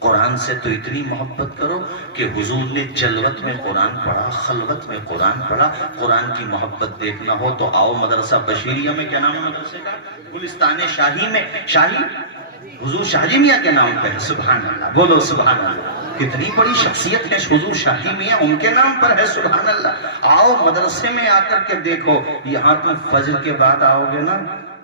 قرآن سے تو اتنی محبت کرو کہ حضور نے جلوت میں قرآن پڑھا، خلوت میں قرآن پڑھا۔ قرآن کی محبت دیکھنا ہو تو آؤ مدرسہ بشیریہ میں، کیا نام ہے مدرسے کا؟ گلستان شاہی میں، شاہی حضور شاہی میاں کے نام پہ ہے، سبحان اللہ، بولو سبحان اللہ۔ کتنی بڑی شخصیت ہے حضور شاہی میاں، ان کے نام پر ہے، سبحان اللہ۔ آؤ مدرسے میں آ کر کے دیکھو، یہاں تم فجر کے بعد آؤ گے نا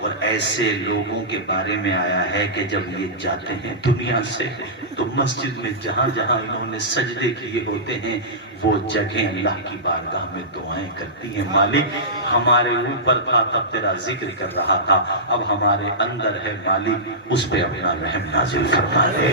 اور ایسے لوگوں کے بارے میں آیا ہے کہ جب یہ جاتے ہیں دنیا سے تو مسجد میں جہاں جہاں انہوں نے سجدے کیے ہوتے ہیں وہ جگہیں اللہ کی بارگاہ میں دعائیں کرتی ہیں، مالک ہمارے اوپر تھا تب تیرا ذکر کر رہا تھا، اب ہمارے اندر ہے مالک اس پہ اپنا رحم نازل فرما دے۔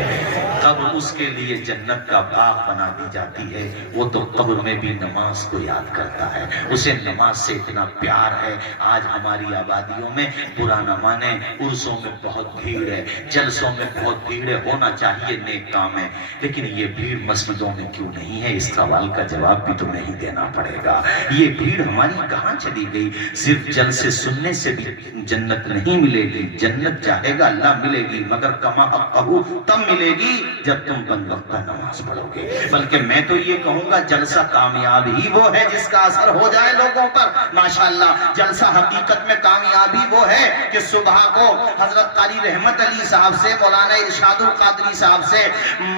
قبر اس کے لیے جنت کا باغ بنا دی جاتی ہے، وہ تو قبر میں بھی نماز کو یاد کرتا ہے، اسے نماز سے اتنا پیار ہے۔ آج ہماری آبادیوں میں برا نہ مانے، عرسوں میں بہت بھیڑ ہے، جلسوں میں بہت بھیڑ ہے، ہونا چاہیے نیک کام ہے، لیکن یہ بھیڑ مسجدوں میں کیوں نہیں ہے؟ اس سوال کا جواب بھی تمہیں ہی دینا پڑے گا۔ یہ بھیڑ ہماری کہاں چلی گئی؟ صرف جلسے سننے سے بھی جنت نہیں ملے گی، جنت چاہے گا اللہ ملے گی، مگر کما حقہ تب ملے گی جب تم بند وقت نماز پڑھو گے۔ بلکہ میں تو یہ کہوں گا جلسہ کامیاب ہی وہ ہے جس کا اثر ہو جائے لوگوں پر۔ ماشاءاللہ جلسہ حقیقت میں کامیابی وہ ہے کہ صبح کو حضرت قاری رحمت علی صاحب سے، مولانا ارشاد القادری صاحب سے،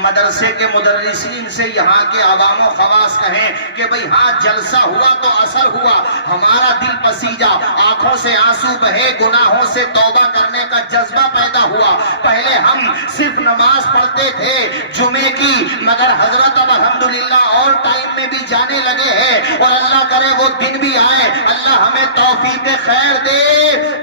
مدرسے کے مدرسین سے، یہاں کے عوام و خواص کہیں کہ بھئی ہاں جلسہ ہوا تو اثر ہوا، ہمارا دل پسیجا، آنکھوں سے آنسو بہے، گناہوں سے توبہ کرنے کا جذبہ پیدا ہوا۔ پہلے ہم صرف نماز پڑھتے تھے جمعے کی، مگر حضرت اب الحمدللہ اور ٹائم میں بھی جانے لگے ہیں، اور اللہ کرے وہ دن بھی آئے، اللہ ہمیں توفیق خیر دے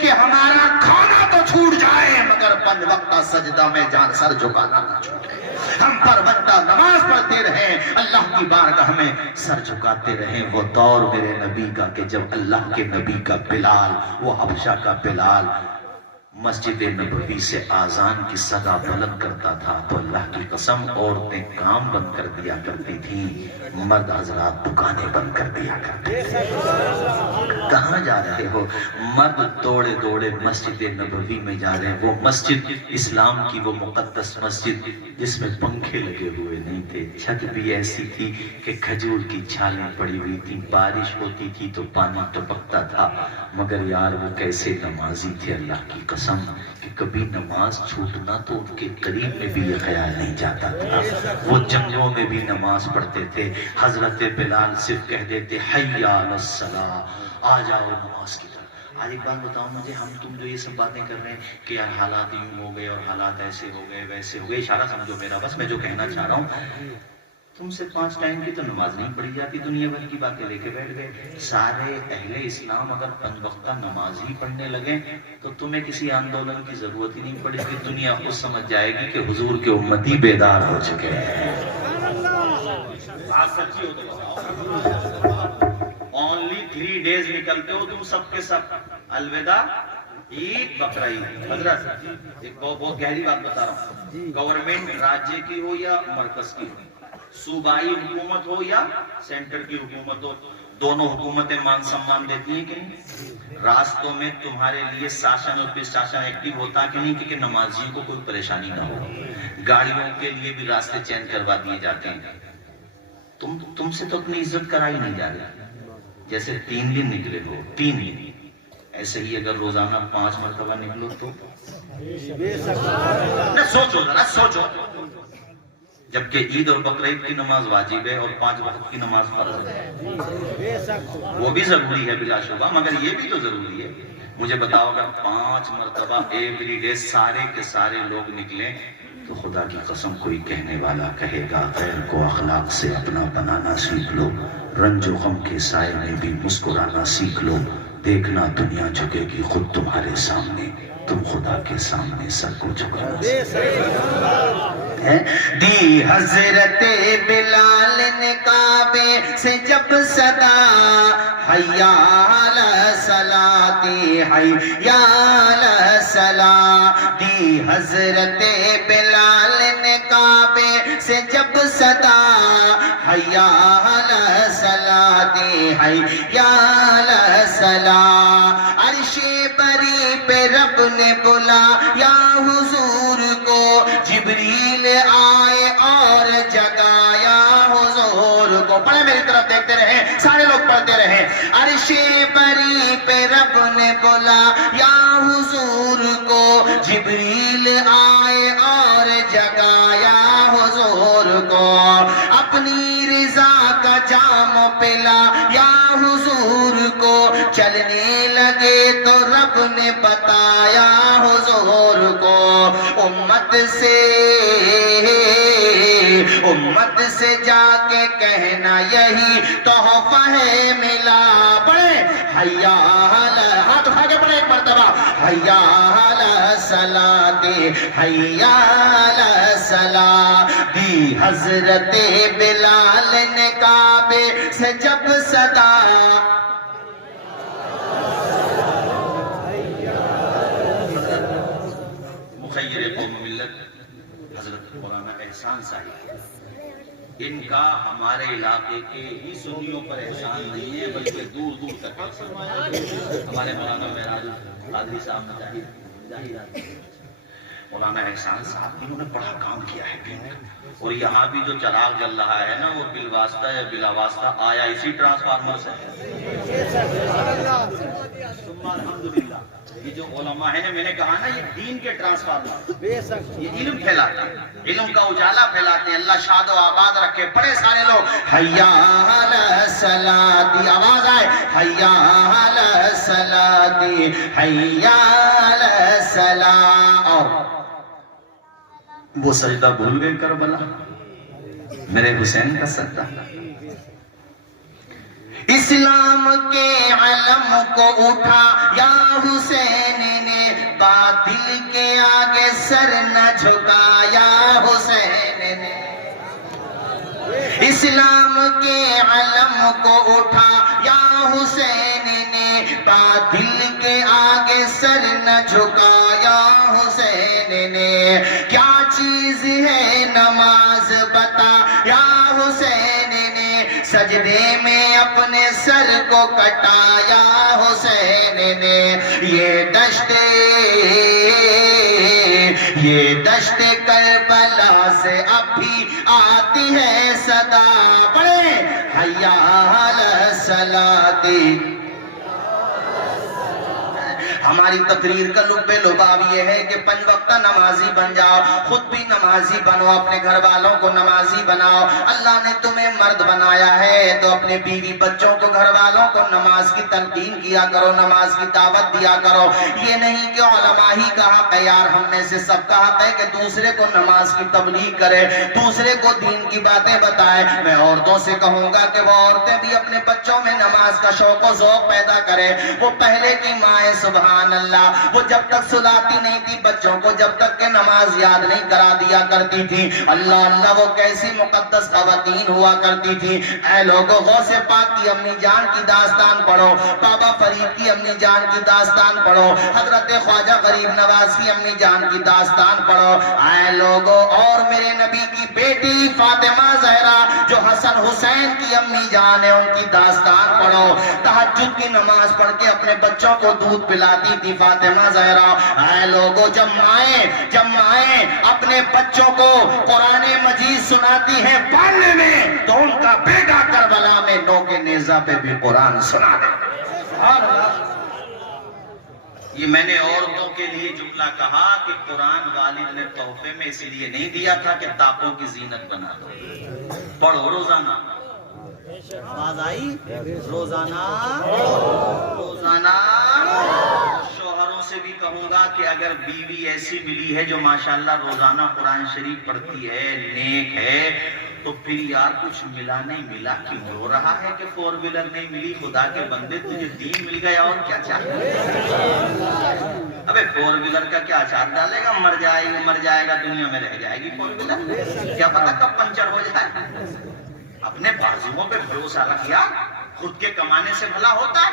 کہ ہمارا کھانا تو چھوٹ جائے مگر پنج وقتہ سجدہ میں جان سر جھکانا نہ چھوٹے، ہم پر وقتہ نماز پڑھتے رہیں، اللہ کی بارگاہ میں سر جھکاتے رہیں۔ وہ دور میرے نبی کا کہ جب اللہ کے نبی کا بلال، وہ حبشہ کا بلال مسجد نبوی سے آذان کی صدا بلند کرتا تھا تو اللہ کی قسم عورتیں کام بند کر دیا کرتی تھیں، مرد حضرات دکانیں بند کر دیا کرتے تھے۔ کہاں جا رہے ہو؟ مرد دوڑے دوڑے مسجد نبوی میں جا رہے ہیں، وہ مسجد اسلام کی، وہ مقدس مسجد جس میں پنکھے لگے ہوئے نہیں تھے، چھت بھی ایسی تھی کہ کھجور کی چھالیں پڑی ہوئی تھی، بارش ہوتی تھی تو پانی ٹپکتا تھا، مگر یار وہ کیسے نمازی تھے اللہ کی قسم کہ کبھی نماز چھوٹنا تو ان کے قریب میں بھی یہ خیال نہیں جاتا تھا۔ وہ جنگوں میں بھی نماز پڑھتے تھے۔ حضرت بلال صرف کہہ دیتے حی علی الصلاۃ، آ جاؤ نماز کی طرف۔ آج ایک بات بتاؤ مجھے، ہم تم جو یہ سب باتیں کر رہے ہیں کہ یار حالات یوں ہو گئے اور حالات ایسے ہو گئے ویسے ہو گئے، اشارہ سمجھو میرا، بس میں جو کہنا چاہ رہا ہوں، تم سے 5 ٹائم کی تو نماز نہیں پڑھی جاتی، دنیا بھر کی باتیں لے کے بیٹھ گئے۔ سارے اہل اسلام اگر 5 وقتہ نماز ہی پڑھنے لگے تو تمہیں کسی آندولن کی ضرورت ہی نہیں پڑے گی، دنیا خود سمجھ جائے گی کہ حضور کے امتی بیدار ہو چکے ہیں۔ بات سچی ہو تو اونلی 3 days نکلتے ہو تم سب کے سب، الوداع، عید، بقرہ عید۔ حضرت ایک بہت گہری بات بتا رہا ہوں، گورنمنٹ راجیہ کی ہو یا مرکز کی ہو، صوبائی حکومت ہو یا سینٹر کی حکومت ہو، دونوں حکومتیں مان سمان دیتی ہیں کہ نہیں؟ راستوں میں تمہارے لیے شاشن اور پرشاشن ایکٹیو ہوتا کہ نہیں کہ نمازیوں کو کوئی پریشانی نہ ہو؟ گاڑیوں کے لیے بھی راستے چینج کروا دیے جاتے ہیں۔ تم سے تو اپنی عزت کرائی نہیں جا رہی، جیسے 3 دن نکلے ہو، 3 دن، ایسے ہی اگر روزانہ 5 مرتبہ نکلو تو سوچو ذرا، سوچو، جبکہ عید اور بقرہ عید کی نماز واجب ہے اور 5 وقت کی نماز فرض ہے، وہ بھی ضروری ہے بلا شبہ، مگر یہ بھی تو ضروری ہے۔ مجھے بتاؤ اگر 5 مرتبہ ایوری ڈے سارے کے سارے لوگ نکلیں تو خدا کی قسم کوئی کہنے والا کہے گا غیر کو اخلاق سے اپنا بنانا سیکھ لو، رنج و غم کے سائے میں بھی مسکرانا سیکھ لو، دیکھنا دنیا جھکے گی خود تمہارے سامنے، تم خدا کے سامنے سر کو جھکانا دی حضرت بلال نے کعبے سے جب صدا حی علی الصلاۃ حی علی الصلاۃ، دی حضرت بلال نے کعبے سے جب صدا حی علی الصلاۃ حی علی الصلاۃ، عرش بری پہ رب نے بلا یا حضور کو، جبریل آئے اور جگایا حضور کو۔ پڑھے میری طرف دیکھتے رہے، سارے لوگ پڑھتے رہے۔ عرش بری پہ رب نے بولا یا حضور کو، جبریل آئے اور جگایا حضور کو، اپنی رضا کا جام پلا یا حضور کو، چلنے لگے تو رب نے بتایا حضور کو امت سے جا کے کہنا یہی تحفہ ہے ملا. پڑھے حیا ہاتھ اٹھا کے پڑھے ایک مرتبہ حیا الصلاۃ حیا الصلاۃ. دی حضرت بلال نے کعبے سے جب صدا مخیر قوم ملت حضرت مولانا احسان صاحب، ان کا ہمارے علاقے کے ہی سنیوں پر احسان نہیں ہے بلکہ دور دور تک ہمارے مولانا معراج قادری صاحب مجاہد مولانا احسان صاحب انہوں نے بڑا کام کیا ہے. اور یہاں بھی جو چراغ جل رہا ہے نا وہ بالواسطہ یا بلا واسطہ آیا اسی ٹرانسفارمر سے. الحمدللہ یہ جو علماء ہیں میں نے کہا نا یہ دین کے ٹرانسفارمر، یہ علم پھیلاتے ہیں، علم کا اجالا پھیلاتے ہیں. اللہ شاد و آباد رکھے. پڑھے سارے لوگ حیا الصلاۃ. آواز آئے حیا الصلاۃ حیا الصلاۃ. اور وہ سجدہ بھول گئے کربلا، میرے حسین کا سجدہ. اسلام کے علم کو اٹھا یا حسین نے، باطل کے آگے سر نہ جھکایا حسین نے. اسلام کے علم کو اٹھا یا حسین نے، باطل کے آگے سر نہ جھکایا حسین نے. کیا چیز ہے نماز بتا یا حسین نے، سجدے میں اپنے سر کو کٹایا حسین نے. یہ دشت کربلا سے اب بھی آتی ہے صدا. پڑھے حیا الصلاۃ. ہماری تقریر کا لب لباب یہ ہے کہ 5 وقت نمازی بن جاؤ، خود بھی نمازی بنو، اپنے گھر والوں کو نمازی بناؤ. اللہ نے تمہیں مرد بنایا ہے تو اپنے بیوی بچوں کو گھر والوں کو نماز کی تلقین کیا کرو، نماز کی دعوت دیا کرو. یہ نہیں کہ علماء ہی کا حق ہے یار، ہم میں سے سب کا حق ہے کہ دوسرے کو نماز کی تبلیغ کرے، دوسرے کو دین کی باتیں بتائے. میں عورتوں سے کہوں گا کہ وہ عورتیں بھی اپنے بچوں میں نماز کا شوق و ذوق پیدا کرے. وہ پہلے کی مائیں سبحان اللہ، وہ جب تک سلاتی نہیں تھی بچوں کو، جب تک کہ نماز یاد نہیں کرا دیا کرتی تھی. اللہ اللہ وہ کیسی مقدس خواتین ہوا کرتی تھی. اے لوگوں غوث پاک کی امی جان کی داستان پڑھو، بابا فرید کی امی جان کی داستان پڑھو، حضرت خواجہ غریب نواز کی امی جان کی داستان پڑھو. اے لوگوں اور میرے نبی کی بیٹی فاطمہ زہرا جو حسن حسین کی امی جان ہے ان کی داستان پڑھو. تہجد کی نماز پڑھ کے اپنے بچوں کو دودھ پلاتی تھی فاطمہ زہرا. اے لوگوں جب مائیں اپنے بچوں کو قرآن مجید سناتی ہیں پڑھنے میں تو ان کا بیٹا کربلا میں نوک نیزہ پہ بھی قرآن سنا دے. یہ میں نے عورتوں کے لیے جملہ کہا کہ قرآن والد نے تحفے میں اس لیے نہیں دیا تھا کہ طاقوں کی زینت بنا دو. پڑھو روزانہ. آواز آئی؟ روزانہ. شوہروں سے بھی کہوں گا کہ اگر بیوی ایسی ملی ہے جو ماشاءاللہ روزانہ قرآن شریف پڑھتی ہے، نیک ہے، تو پھر یار کچھ ملا نہیں ملا کیوں رو رہا ہے کہ 4 ویلر نہیں ملی؟ خدا کے بندے تجھے دین مل گیا اور کیا چاہیے؟ ابے 4 ویلر کا کیا اچار ڈالے گا؟ مر جائے گا دنیا میں رہ جائے گی 4 ویلر، کیا پتا کب پنچر ہو جائے. اپنے بازوؤں پہ بھروسہ رکھیا. خود کے کمانے سے بھلا ہوتا ہے،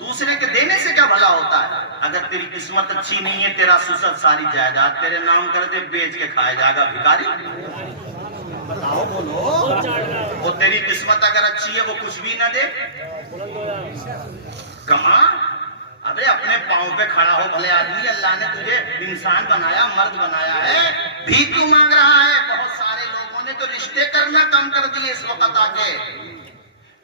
دوسرے کے دینے سے کیا بھلا ہوتا ہے؟ اگر تیری قسمت اچھی نہیں ہے، تیرا سسد ساری جائیداد تیرے نام کر دے، بیچ کے کھائے جائے گا بھکاری. بتاؤ بولو. وہ تیری قسمت اگر اچھی ہے وہ کچھ بھی نہ دے، کما. ابے اپنے پاؤں پہ کھڑا ہو بھلے آدمی. اللہ نے تجھے انسان بنایا، مرد بنایا ہے، بھیک کیوں مانگ رہا ہے؟ بہت سارے لوگوں نے تو رشتے کرنا کم کر دیے اس وقت آ کے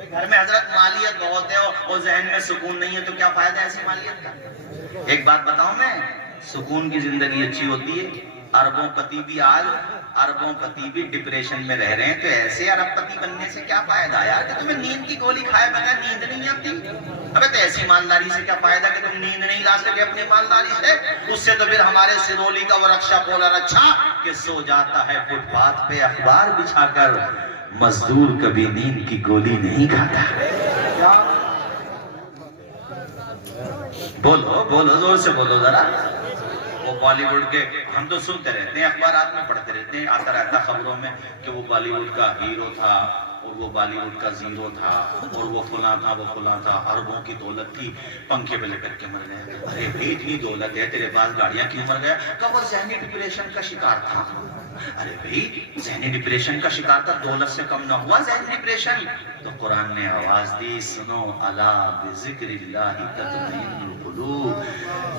گھر میں حضرت مالیت بہت ہے اور ذہن میں سکون نہیں ہے تو کیا فائدہ ہے ایسی مالیت کا؟ ایک بات بتاؤں میں، سکون کی زندگی اچھی ہوتی ہے۔ اربوں پتی بھی آج اربوں پتی بھی ڈپریشن میں رہ رہے ہیں، تو ایسے ارب پتی بننے سے کیا فائدہ یار کہ تمہیں نیند کی گولی کھائے بغیر نیند نہیں آتی؟ ابے تو ایسی ایمانداری سے کیا فائدہ کہ تم نیند نہیں لا سکے اپنی ایمانداری سے؟ اس سے تو پھر ہمارے سرولی کا وہ رکشا پولر اچھا کہ سو جاتا ہے فٹ پاتھ پہ اخبار بچھا کر، مزدور کبھی نیند کی گولی نہیں کھاتا۔ بولو بولو، زور سے بولو ذرا۔ وہ بالی ووڈ کے ہم تو سنتے رہتے ہیں، اخبارات میں پڑھتے رہتے ہیں، آتا رہتا خبروں میں کہ وہ بالی ووڈ کا ہیرو تھا اور وہ بالی ووڈ کا زیرو تھا اور وہ فلاں تھا وہ فلاں تھا، اربوں کی دولت تھی، پنکھے پہ لٹک کے مر گیا۔ ارے بھائی اتنی دولت ہے تیرے پاس، گاڑیاں کیوں مر گیا؟ کہ وہ ذہنی ڈپریشن کا شکار تھا۔ ارے بھائی ذہنی ڈپریشن کا شکار تھا، دولت سے کم نہ ہوا ذہنی ڈپریشن؟ تو قرآن نے آواز دی، سنو الا بذکر اللہ تطمئن القلوب۔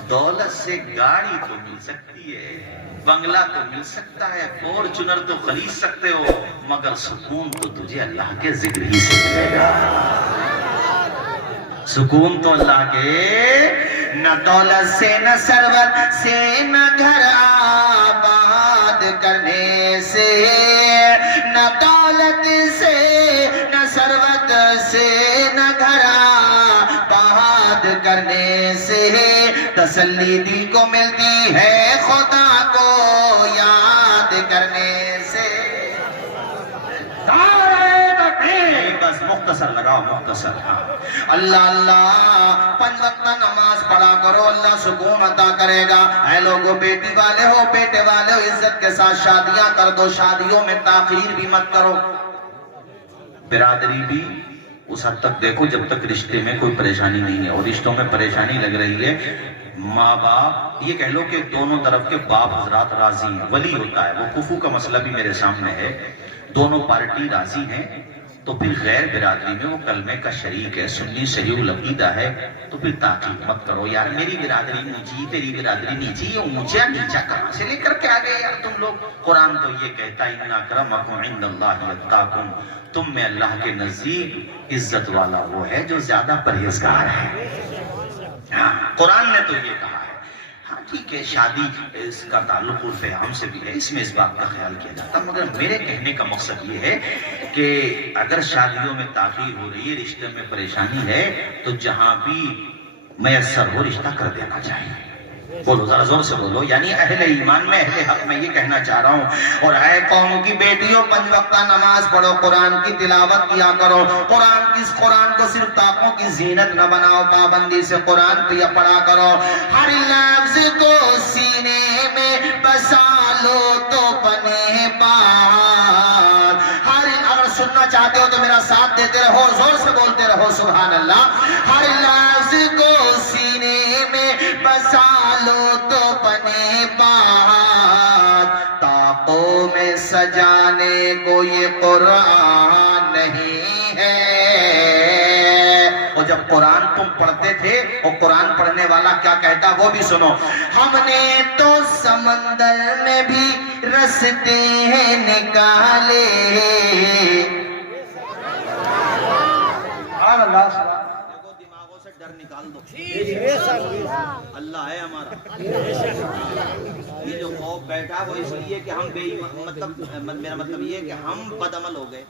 دولت سے گاڑی تو مل سکتی ہے، بنگلہ تو مل سکتا ہے، فورچونر تو خرید سکتے ہو، مگر سکون تو تجھے اللہ کے ذکر ہی سے ملے گا۔ سکون تو اللہ کے، نہ دولت سے نہ ثروت سے نہ گھر آباد کرنے سے، نہ دولت سے نہ ثروت سے نہ گھر آباد کرنے سے، تسلی دل کو ملتی ہے خدا کو یاد کرنے سے۔ بس مختصر لگاؤ، مختصر۔ اللہ اللہ، 5 وقت نماز پڑھا کرو، اللہ سکون عطا کرے گا۔ اے لوگو، بیٹی والے ہو بیٹے والے ہو، عزت کے ساتھ شادیاں کر دو، شادیوں میں تاخیر بھی مت کرو۔ برادری بھی اس حد تک دیکھو جب تک رشتے میں کوئی پریشانی نہیں ہے، اور رشتوں میں پریشانی لگ رہی ہے، ماں باپ یہ کہہ لو کہ دونوں طرف کے باپ حضرات راضی ہیں، ولی ہوتا ہے، وہ کفو کا مسئلہ بھی میرے سامنے ہے، دونوں پارٹی راضی ہیں، تو پھر غیر برادری میں وہ کلمے کا شریک ہے، سنی صحیح العقیدہ ہے، تو پھر تاکید مت کرو یار میری برادری اونچی تیری برادری نیچی، یہ اونچا نیچا کہاں سے لے کر کے آ گئے یار تم لوگ؟ قرآن تو یہ کہتا ہے ان اکرمکم عند اللہ اتقاکم، تم میں اللہ کے نزدیک عزت والا وہ ہے جو زیادہ پرہیزگار ہے۔ ہاں قرآن نے تو یہ کہا ہے۔ ہاں ٹھیک ہے، شادی اس کا تعلق عرف عام سے بھی ہے، اس میں اس بات کا خیال کیا جاتا، مگر میرے کہنے کا مقصد یہ ہے کہ اگر شادیوں میں تاخیر ہو رہی ہے، رشتے میں پریشانی ہے، تو جہاں بھی میسر ہو رشتہ کر دینا چاہیے۔ بولو ذرا زور سے بولو، یعنی اہل ایمان میں اہل حق میں یہ کہنا چاہ رہا ہوں۔ اور اے قوم کی بیٹیوں، 5 وقتہ نماز پڑھو، قرآن کی تلاوت کیا کرو، قرآن کو صرف طاقوں کی زینت نہ بناؤ، پابندی سے قرآن پہ پڑھا کرو، ہر لفظ کو سینے میں بسا لو تو بنے بہار۔ اگر سننا چاہتے ہو تو میرا ساتھ دیتے رہو، زور سے بولتے رہو سبحان اللہ۔ ہر لفظ کو سینے میں بسا لو تو بنے بہار، طاقوں میں سجانے کو یہ قرآن نہیں ہے۔ اور جب قرآن تم پڑھتے تھے، اور قرآن پڑھنے والا کیا کہتا وہ بھی سنو، ہم نے تو سمندر میں بھی رستے ہیں نکالے۔ دیکھو دماغوں سے ڈر نکال دو، اللہ ہے ہمارا۔ یہ جو خوف بیٹھا وہ اس لیے کہ ہم میرا مطلب یہ ہے کہ ہم بد عمل ہو گئے،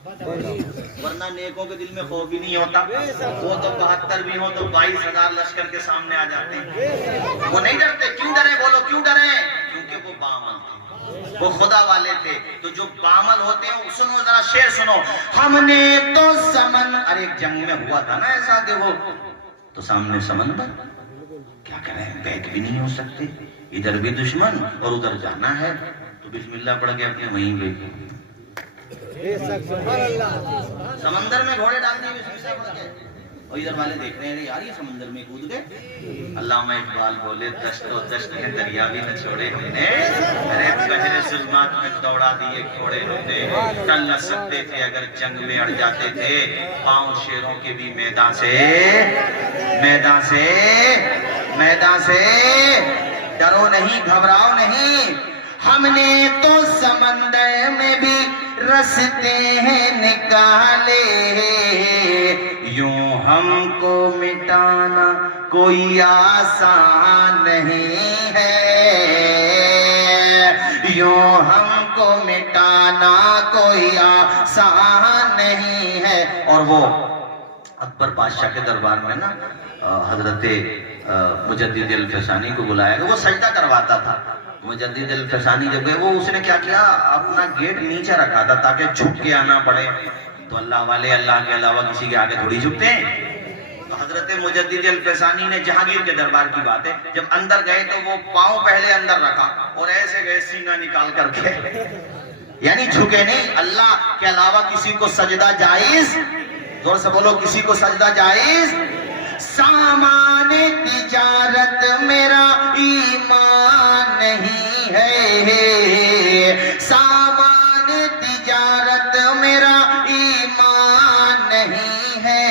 ورنہ نیکوں کے دل میں خوف ہی نہیں ہوتا۔ وہ تو 72 بھی ہوں تو 22,000 لشکر کے سامنے آ جاتے ہیں، وہ نہیں ڈرتے۔ کیوں ڈرے بولو، کیوں ڈرے؟ کیونکہ وہ باعمل تھے، وہ خدا والے تھے۔ تو جو باعمل ہوتے ہیں، سنو ذرا شعر سنو، ہم نے تو ارے ایک جنگ میں ہوا تھا نا ایسا کہ وہ تو سامنے سمندر، کیا کریں، بیک بھی نہیں ہو سکتے، ادھر بھی دشمن اور ادھر جانا ہے، تو بسم اللہ پڑھ کے اپنے وہیں گئے، سمندر میں گھوڑے ڈال دیے بسم اللہ پڑھ کے، اور ادھر والے دیکھ رہے ہیں یار یہ سمندر میں کود گئے۔ علامہ اقبال بولے دشت و دشت کے دریا بھی نہ چھوڑے ہم نے، ارے گہرے ظلمات میں دوڑا دیے گھوڑے ہم نے، ٹل نہ سکتے تھے اگر جنگ میں اڑ جاتے تھے، پاؤں شیروں کے بھی میدان سے ڈرو نہیں گھبراؤ نہیں۔ ہم نے تو سمندر میں بھی رستے ہیں نکالے، یوں ہم کو مٹانا کوئی آسان نہیں ہے، یوں ہم کو مٹانا کوئی آسان نہیں ہے۔ اور وہ اکبر بادشاہ کے دربار میں نا حضرت مجدد الفسانی کو بلایا گیا، وہ سجدہ کرواتا تھا۔ مجدد الفسانی جب گئے، وہ اس نے کیا کیا، اپنا گیٹ نیچے رکھا تھا تاکہ جھک کے آنا پڑے، تو اللہ والے اللہ کے علاوہ کسی کے آگے تھوڑی جھکتے ہیں۔ تو حضرت مجدد الفسانی نے جہانگیر کے دربار کی بات ہے، جب اندر گئے تو وہ پاؤں پہلے اندر رکھا اور ایسے گئے سینہ نکال کر کے، یعنی جھکے نہیں۔ اللہ کے علاوہ کسی کو سجدہ جائز، زور سے بولو، کسی کو سجدہ جائز۔ سامان تجارت میرا ایمان نہیں ہے، سامان تجارت میرا ایمان نہیں ہے،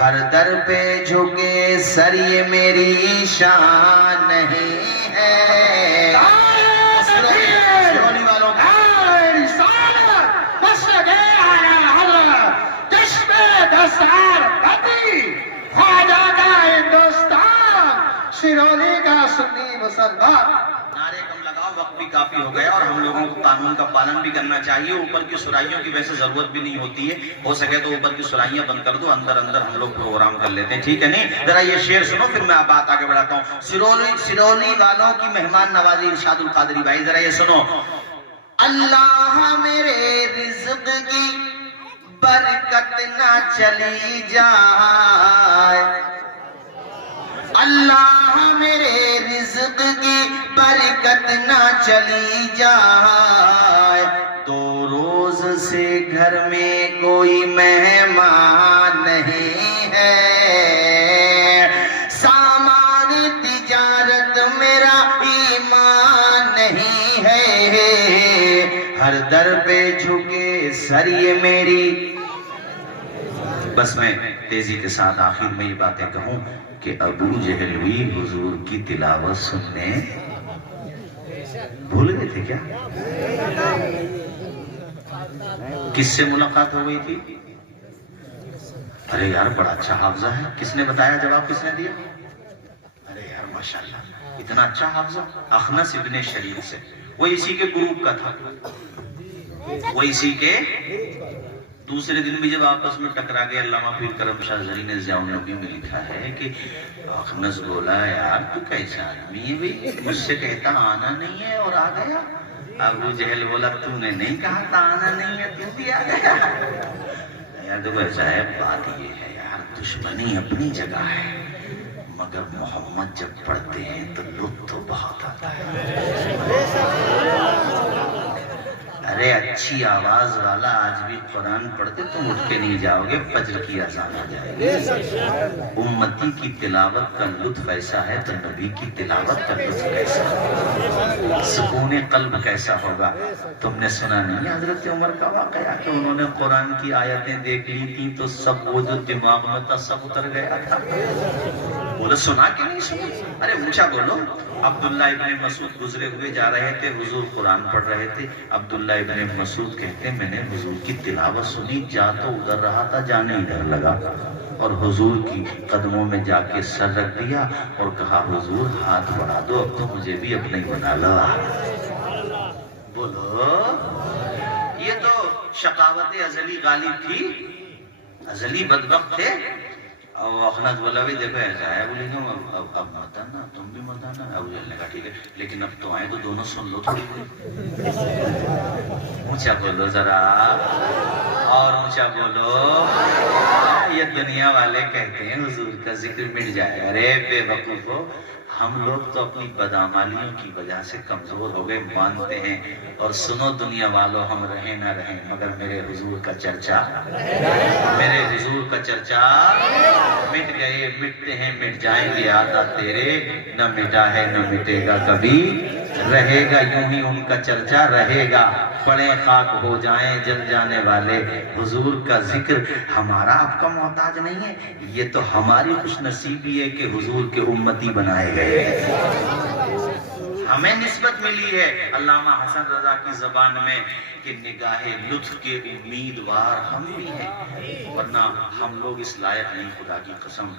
ہر در پہ جھکے سر یہ میری شان نہیں ہے۔ سرونی والوں کا شیرونی کا سنی مسلمان، نعرے کم لگاؤ، وقت بھی کافی ہو گیا اور ہم لوگوں کو قانون کا پالن بھی کرنا چاہیے۔ اوپر کی سرائیوں کی ویسے ضرورت بھی نہیں ہوتی ہے، ہو سکے تو اوپر کی سرائیاں بند کر دو، اندر اندر ہم لوگ پروگرام کر لیتے ہیں، ٹھیک ہے نہیں؟ ذرا یہ شعر سنو پھر میں بات آگے بڑھاتا ہوں۔ سرونی والوں کی مہمان نوازی ارشاد القادری بھائی، ذرا یہ سنو۔ اللہ میرے رزق کی برکت نہ چلی جائے، اللہ میرے رزق کی برکت نہ چلی جائے، دو روز سے گھر میں کوئی مہمان نہیں ہے، سامان تجارت میرا ایمان نہیں ہے، ہر در پہ جھکے سر یہ میری۔ بس میں تیزی کے ساتھ آخر میں یہ باتیں کہوں کہ ابو جہل بھی حضور کی تلاوت سننے بھول گئے تھے کیا؟ کس سے ملاقات ہو گئی تھی؟ ارے یار بڑا اچھا حافظہ ہے، کس نے بتایا، جواب کس نے دیا؟ ارے یار ماشاءاللہ اتنا اچھا حافظہ، اخنس ابن شریف سے، وہ اسی کے گروپ کا تھا، وہ اسی کے۔ دوسرے دن بھی جب آپس میں ٹکرا گئے، علامہ پیر کرم شاہ زری نے ضیاء النبی میں لکھا ہے کہ اخنس بولا یار تو کیسا آدمی ہے بھئی، مجھ سے کہتا آنا نہیں ہے اور آ گیا۔ ابو جہل بولا تو نے نہیں کہا تھا آنا نہیں ہے، تو بھی آ گیا۔ یار دیکھو ایسا ہے، بات یہ ہے یار، دشمنی اپنی جگہ ہے مگر محمد جب پڑھتے ہیں تو لطف بہت آتا ہے۔ ارے اچھی آواز والا آج بھی قرآن پڑھتے تم اٹھ کے نہیں جاؤ گے، فجر کی اذان آ جائے گی۔ امتی کی تلاوت کا لطف ایسا ہے تو نبی کی تلاوت کا لطف کیسا ہوگا، سکون قلب کیسا ہوگا۔ تم نے سنا نہیں حضرت عمر کا واقعہ کہ انہوں نے قرآن کی آیتیں دیکھ لی تھی تو سب وہ جو دماغ میں تھا سب اتر گیا تھا۔ بولو سنا کہ نہیں سنا؟ ارے اونچا بولو۔ عبداللہ ابن مسعود گزرے ہوئے جا رہے تھے، حضور قرآن پڑھ رہے تھے، عبداللہ ابن مسعود کہتے میں نے حضور کی تلاوت سنی، جا تو ادھر رہا تھا جانے ادھر لگا، اور حضور کی قدموں میں جا کے سر رکھ دیا اور کہا حضور ہاتھ بڑھا دو، اب تو مجھے بھی اپنے ہی بنا لو۔ بولو یہ تو شقاوت ازلی غالب تھی، ازلی بدبخت تھے۔ اور اخنس بولا بھی دیکھو ایسا ہے، بولے کہ اب مت آنا، تم بھی مت آنا۔ ابو جہل نے کہا ٹھیک ہے، لیکن اب تو آئے تو دونوں سن لو تھوڑی دیر۔ اونچا بولو ذرا اور اونچا بولو۔ یہ دنیا والے کہتے ہیں حضور کا ذکر مٹ جائے، ارے بے وقوفو، ہم لوگ تو اپنی بدعمالیوں کی وجہ سے کمزور ہو گئے، مانتے ہیں۔ اور سنو دنیا والوں، ہم رہیں نہ رہیں مگر میرے حضور کا چرچا، میرے حضور کا چرچا مٹ گئے، مٹتے ہیں مٹ جائیں گے آتا تیرے، نہ مٹا ہے نہ مٹے گا کبھی، رہے گا یوں ہی ان کا چرچا رہے گا، پڑے خاک ہو جائیں جل جانے والے، حضور کا ذکر ہمارا آپ کا محتاج نہیں ہے، یہ تو ہماری خوش نصیبی ہے کہ حضور کے امتی بنائے گئے۔ ہمیں نسبت ملی ہے علامہ حسن رضا کی زبان میں کہ نگاہ لطف کے امیدوار ہم بھی ہیں، ورنہ ہم لوگ اس لائق نہیں، خدا کی قسم۔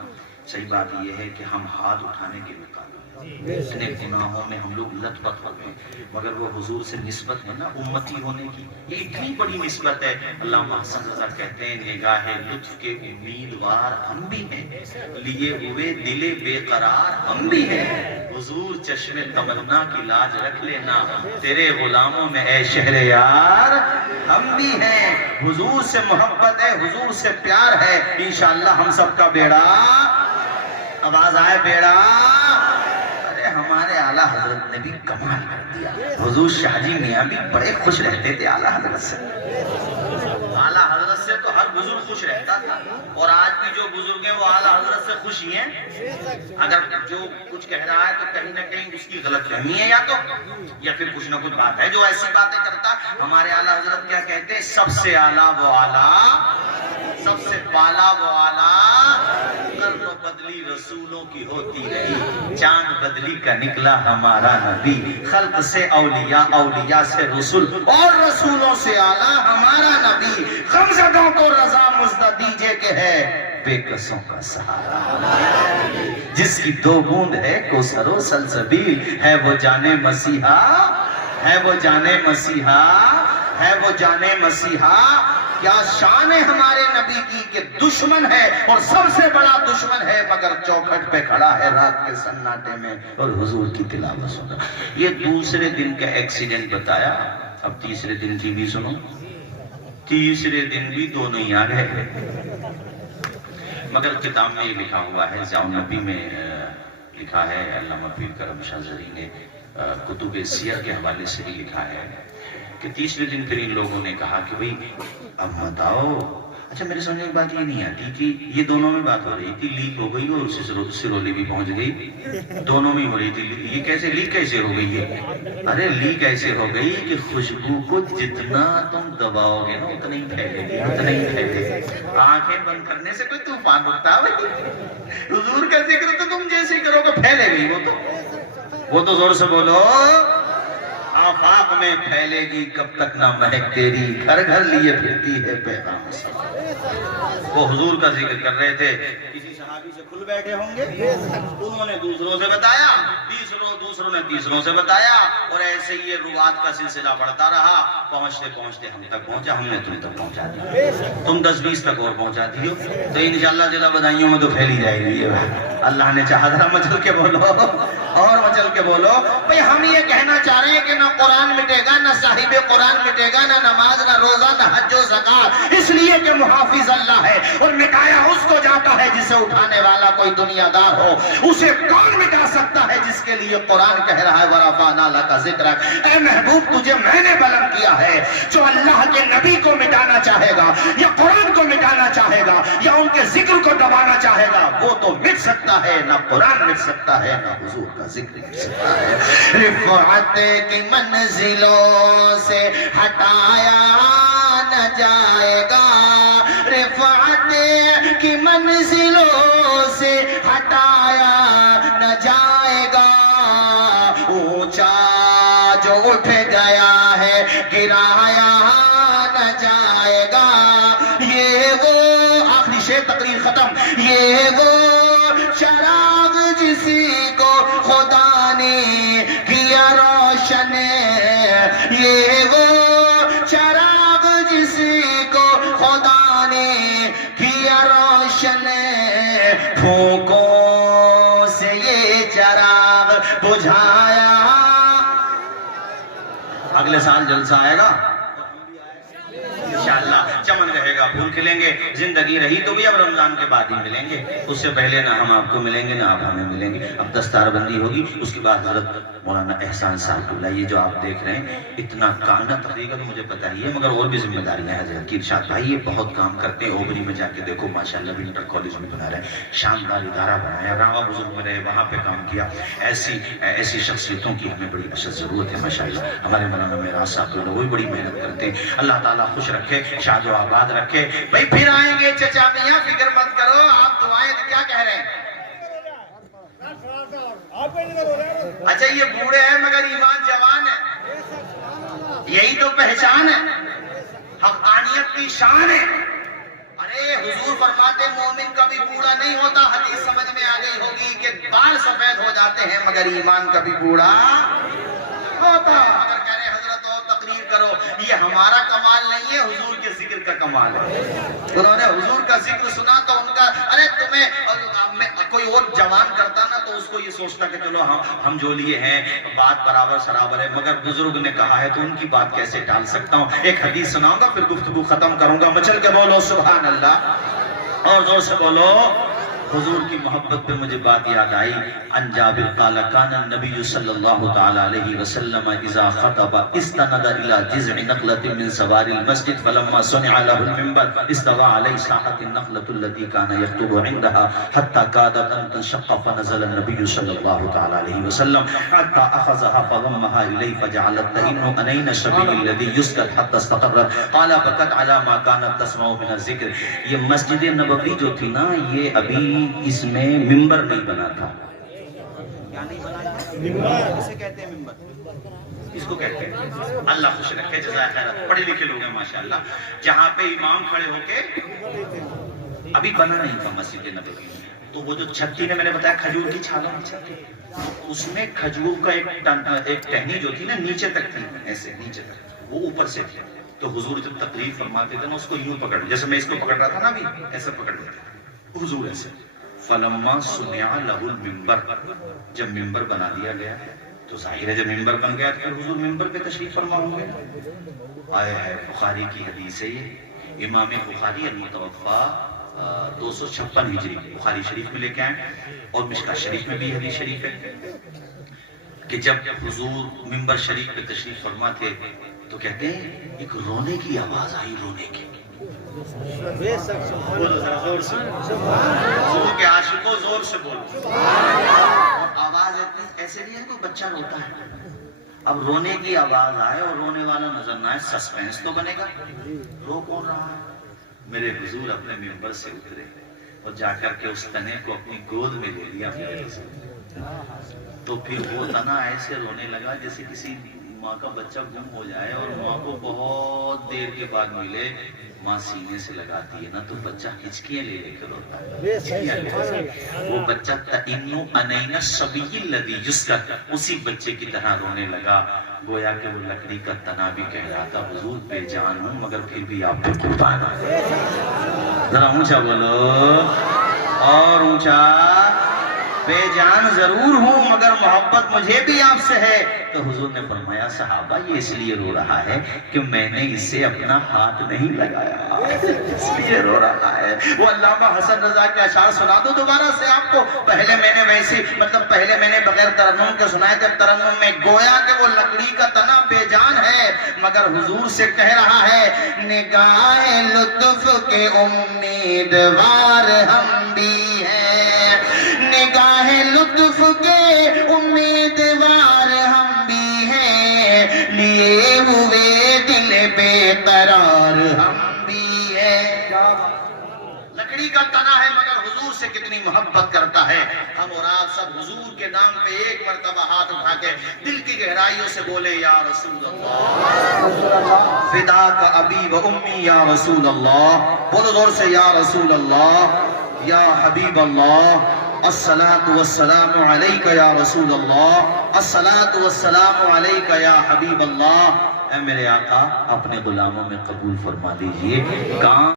صحیح بات یہ ہے کہ ہم ہاتھ اٹھانے کے مقابلے اتنے گناہوں میں ہم لوگ لت پت ہوتے ہیں، مگر وہ حضور سے نسبت ہے نا امتی ہونے کی، یہ اتنی بڑی نسبت ہے۔ علامہ حسن رضا کہتے ہیں نگاہ لطف کے امیدوار ہم بھی ہیں، لیے ہوئے دل بے قرار ہم بھی ہیں، حضور چشم تمنا کی لاج رکھ لینا، تیرے غلاموں میں اے شہر یار ہم بھی ہیں۔ حضور سے محبت ہے، حضور سے پیار ہے، انشاءاللہ ہم سب کا بیڑا، آواز آئے بیڑا۔ ارے ہمارے اعلیٰ حضرت نے بھی کمال کر دیا، حضور شاہ جی میاں بھی بڑے خوش رہتے تھے اعلیٰ حضرت سے، اعلیٰ حضرت سے تو ہر بزرگ خوش رہتا تھا، اور آج بھی جو بزرگ ہیں وہ اعلیٰ حضرت سے خوش ہی ہیں۔ اگر جو کچھ کہہ رہا ہے تو کہیں نہ کہیں اس کی غلط فہمی ہے، یا پھر کچھ نہ کچھ بات ہے جو ایسی باتیں کرتا۔ ہمارے اعلیٰ حضرت کیا کہتے ہیں؟ سب سے اعلیٰ وہ اعلیٰ، سب سے بالا وہ اعلیٰ، قرن بدلی رسولوں کی ہوتی رہی، چاند بدلی کا نکلا ہمارا نبی، خلق سے اولیاء، اولیاء سے رسول، اور رسولوں سے اعلیٰ ہمارا نبی، غمزدوں کو رضا مزدہ دیجئے کہ ہے بے کسوں کا سہارا، جس کی دو بوند ہے کوثر و سلسبیل، ہے وہ جانے مسیحا، ہے وہ جانے مسیحا، ہے وہ جانے مسیحا۔ کیا شان ہے ہمارے نبی کی کہ دشمن ہے اور سب سے بڑا دشمن ہے، مگر چوکھٹ پہ کھڑا ہے رات کے سناٹے میں اور حضور کی تلاوت سن رہا۔ یہ دوسرے دن کا ایکسیڈنٹ بتایا، اب تیسرے دن کی بھی سنو۔ تیسرے دن بھی دونوں ہی آ گئے، مگر کتاب میں یہ لکھا ہوا ہے، ضیاء النبی میں لکھا ہے، علامہ پیر کرم شاہ زری نے کتب سیر کے حوالے سے بھی لکھا ہے کہ تیسرے دن پھر ان لوگوں نے کہا کہ بھئی اب مت آؤ۔ اچھا میرے سمجھ میں بات یہ نہیں آتی کہ یہ دونوں میں بات ہو رہی تھی، لیک ہو گئی اور سرولی بھی پہنچ گئی، دونوں میں ہو رہی تھی، یہ کیسے لیک کیسے ہو گئی ہے؟ ارے لیک ایسے ہو گئی کہ خوشبو کو جتنا تم دباؤ گے نا اتنا ہی پھیلے گی، اتنا ہی پھیلے گی۔ آنکھیں بند کرنے سے کوئی طوفان اٹھتا ہے بھائی، حضور کا ذکر تو تم جیسے ہی کرو گے پھیلے گی، وہ تو زور سے بولو، آفاق میں پھیلے گی کب تک نہ مہک تیری، گھر گھر لیے پھرتی ہے پیغام سب۔ وہ حضور کا ذکر کر رہے تھے، کسی صحابی سے کھل بیٹھے ہوں گے، انہوں نے دوسروں سے بتایا، دوسروں نے تیسروں سے بتایا، اور ایسے ہی یہ روایت کا سلسلہ بڑھتا رہا، پہنچتے پہنچتے ہم تک پہنچا، ہم نے تم تک پہنچا دیا، تم 10-20 تک اور پہنچا دیو تو انشاءاللہ ضلع بدائیوں میں تو پھیلی جائے گی۔ اللہ نے چاہا ذرا مچل کے بولو اور مچل کے بولو۔ بھئی ہم یہ کہنا چاہ رہے ہیں کہ نہ قرآن مٹے گا، نہ صاحب قرآن مٹے گا، نہ نماز، نہ روزہ، نہ حج و زکات، اس لیے کہ محافظ اللہ ہے، اور مٹایا اس کو جاتا ہے جسے اٹھانے والا کوئی دنیا دار ہو۔ اسے کون مٹا سکتا ہے جس کے لیے قرآن کہہ رہا ہے وَرَفَعْنَا لَكَ ذِكْرَكَ، اے محبوب تجھے میں نے بلند کیا ہے۔ جو اللہ کے نبی کو مٹانا چاہے گا یا قرآن کو مٹانا چاہے گا یا ان کے ذکر کو دبانا چاہے گا وہ تو مٹ سکتا ہے، نہ قرآن مٹ سکتا ہے نہ حضور کا ذکر مٹ سکتا ہے۔ رفعت کی منزلوں سے ہٹایا نہ جائے گا، رفعت کی منزلوں سے ہٹایا نہ جائے گا، اونچا جو اٹھ گیا ہے گرایا نہ جائے گا، یہ وہ آخری شعر تقریر ختم، یہ وہ چراغ جسی کو خدا نے کیا روشن، یہ وہ چراغ جسی کو خدا نے کیا روشن، پھونکوں سے یہ چراغ بجھایا۔ اگلے سال جلسہ آئے گا انشاءاللہ، چمن رہے گا، پھول کھلیں گے، زندگی رہی تو بھی اب رمضان کے بعد ہی ملیں گے، اس سے پہلے نہ ہم آپ کو ملیں گے نہ آپ ہمیں ملیں گے۔ اب دستار بندی ہوگی، اس کے بعد حضرت مولانا احسان صاحب اللہ، یہ جو آپ دیکھ رہے ہیں اتنا کام، تقریباً تو مجھے پتہ ہی ہے مگر اور بھی ذمہ داریاں ہیں حضرت کی۔ ارشاد بھائی یہ بہت کام کرتے ہیں، اوبری میں جا کے دیکھو ماشاءاللہ انٹر کالج میں بنا رہے ہیں، شاندار ادارہ بنایا، راوا بزرگ میں رہے وہاں پہ کام کیا۔ ایسی شخصیتوں کی ہمیں بڑی اشد ضرورت ہے ماشاءاللہ۔ ہمارے مولانا معراج صاحب لوگ بھی بڑی محنت کرتے ہیں، اللہ تعالیٰ خوش رکھے، شاد و آباد رکھے۔ بھائی پھر آئیں گے چچا میاں، فکر مت کرو، آپ دعائیں کیا کہہ رہے ہیں؟ اچھا یہ بوڑھے ہیں مگر ایمان جوان ہے، یہی تو پہچان ہے، حقانیت کی شان ہے۔ ارے حضور فرماتے مومن کبھی بوڑھا نہیں ہوتا، حدیث سمجھ میں آ گئی ہوگی کہ بال سفید ہو جاتے ہیں مگر ایمان کبھی بوڑھا نہیں ہوتا۔ اگر کہہ رہے حضرت اور تقریر کرو، یہ ہمارا کمال نہیں ہے، حضور کے ذکر کا کمال ہے۔ انہوں نے حضور کا ذکر سنا تو ان کا ارے تمہیں کوئی اور جوان کرتا نا تو اس کو یہ سوچتا کہ چلو ہم جو لیے ہیں بات برابر سرابر ہے، مگر بزرگ نے کہا ہے تو ان کی بات کیسے ٹال سکتا ہوں۔ ایک حدیث سناؤں گا پھر گفتگو ختم کروں گا، مچل کے بولو سبحان اللہ، اور زور سے بولو۔ حضور کی محبت پہ مجھے بات یاد آئی۔ عن جابر قال كان النبي صلی اللہ تعالی علیہ وسلم اذا خطب استند الى جذع نخلة من سوار المسجد فلما صنع له المنبر استوى عليه ساحة النخلة التي كان يخطب عندها حتى كادت ان تنشق فنزل النبي صلی اللہ تعالی علیہ وسلم حتى اخذها فضمها اليه فجعلت تئن انين الشبيب الذي يسكت حتى استقرت قال بكت على ما كانت تسمع من الذكر۔ یہ مسجد نبوی جو تھی نا، یہ ابھی اس میں ممبر نہیں بنا تھا۔ کیا نہیں بنا تھا؟ ممبر اسے کہتے ہیں، ممبر اس کو کہتے ہیں۔ اللہ خوش رکھے، جزائے خیرات، پڑھے لکھے لوگ ہیں ماشاءاللہ۔ جہاں پہ امام کھڑے ہو کے ابھی بنا نہیں تھا مسجد نبوی میں، تو وہ جو چھت تھی نا، میں نے بتایا کھجور کی چھالوں کی چھت تھی، اس میں کھجور کا ایک ٹہنی جو تھی نا نیچے تک تھی، ایسے نیچے تک، وہ اوپر سے تھی۔ تو حضور جب تقریر فرماتے تھے نا اس کو یوں پکڑ، جیسے میں اس کو پکڑ رہا تھا نا ابھی، ایسے پکڑ لیتے حضور ایسے۔ فلما صنع له المنبر، جب ممبر بنا دیا گیا تو ظاہر ہے جب ممبر بن گیا تو حضور ممبر پہ تشریف فرما ہوں گے۔ آئے ہے بخاری کی حدیث ہے یہ، امام بخاری المتوفا 256 ہجری بخاری شریف میں لے کے آئے، اور مشکاۃ شریف میں بھی حدیث شریف ہے کہ جب حضور ممبر شریف پہ تشریف فرما تھے تو کہتے ہیں ایک رونے کی آواز آئی، رونے کی۔ بولو ذرا زور سے، حضور کے عاشقوں زور سے بولو۔ آواز ایسے نہیں ہے کوئی بچہ روتا ہے، اب رونے کی آواز آئے اور رونے والا نظر نہ آئے، سسپینس تو بنے گا، رو کون رہا ہے؟ میرے حضور اپنے ممبر سے اترے اور جا کر کے اس تنے کو اپنی گود میں لے لیا میرے حضور، تو پھر وہ تنا ایسے رونے لگا جیسے کسی ماں کا بچہ گم ہو جائے اور ماں کو بہت دیر کے بعد ملے، ماں سینے سے لگاتی ہے نا تو بچہ ہچکیاں لے لے کر روتا ہے، وہ بچہ تئنو انین الصبی الذی یسکت، اسی بچے کی طرح رونے لگا، گویا کہ وہ لکڑی کا تنا بھی کہہ رہا تھا حضور بے جان ہوں مگر پھر بھی آپ پہ قربان ہوں۔ ذرا اونچا بولو اور اونچا، بے جان ضرور ہوں مگر محبت مجھے بھی آپ سے ہے۔ تو حضور نے فرمایا صحابہ یہ اس لیے رو رہا ہے کہ میں نے اسے اپنا ہاتھ نہیں لگایا، اس لیے رو رہا ہے۔ وہ علامہ حسن رضا کے اشعار سنا دو دوبارہ سے آپ کو، پہلے میں نے ویسے پہلے میں نے بغیر ترنم کے سنائے تھے، ترنم میں گویا کہ وہ لکڑی کا تنا بے جان ہے مگر حضور سے کہہ رہا ہے نگاہ لطف کے امیدوار ہم بھی ہیں، نگاہ لطف کے امیدوار ہم بھی ہیں، لیے ہوئے دل بے قرار ہم بھی ہیں۔ لکڑی کا تنا ہے مگر حضور سے کتنی محبت کرتا ہے۔ ہم اور آپ سب حضور کے نام پہ ایک مرتبہ ہاتھ اٹھا کے دل کی گہرائیوں سے بولے یا رسول اللہ، فداک ابی و امی یا رسول اللہ، بولو زور سے یا رسول اللہ، یا حبیب اللہ، الصلاة والسلام علیک یا رسول اللہ، الصلاة والسلام علیک یا حبیب اللہ۔ اے میرے آقا اپنے غلاموں میں قبول فرما دیجئے۔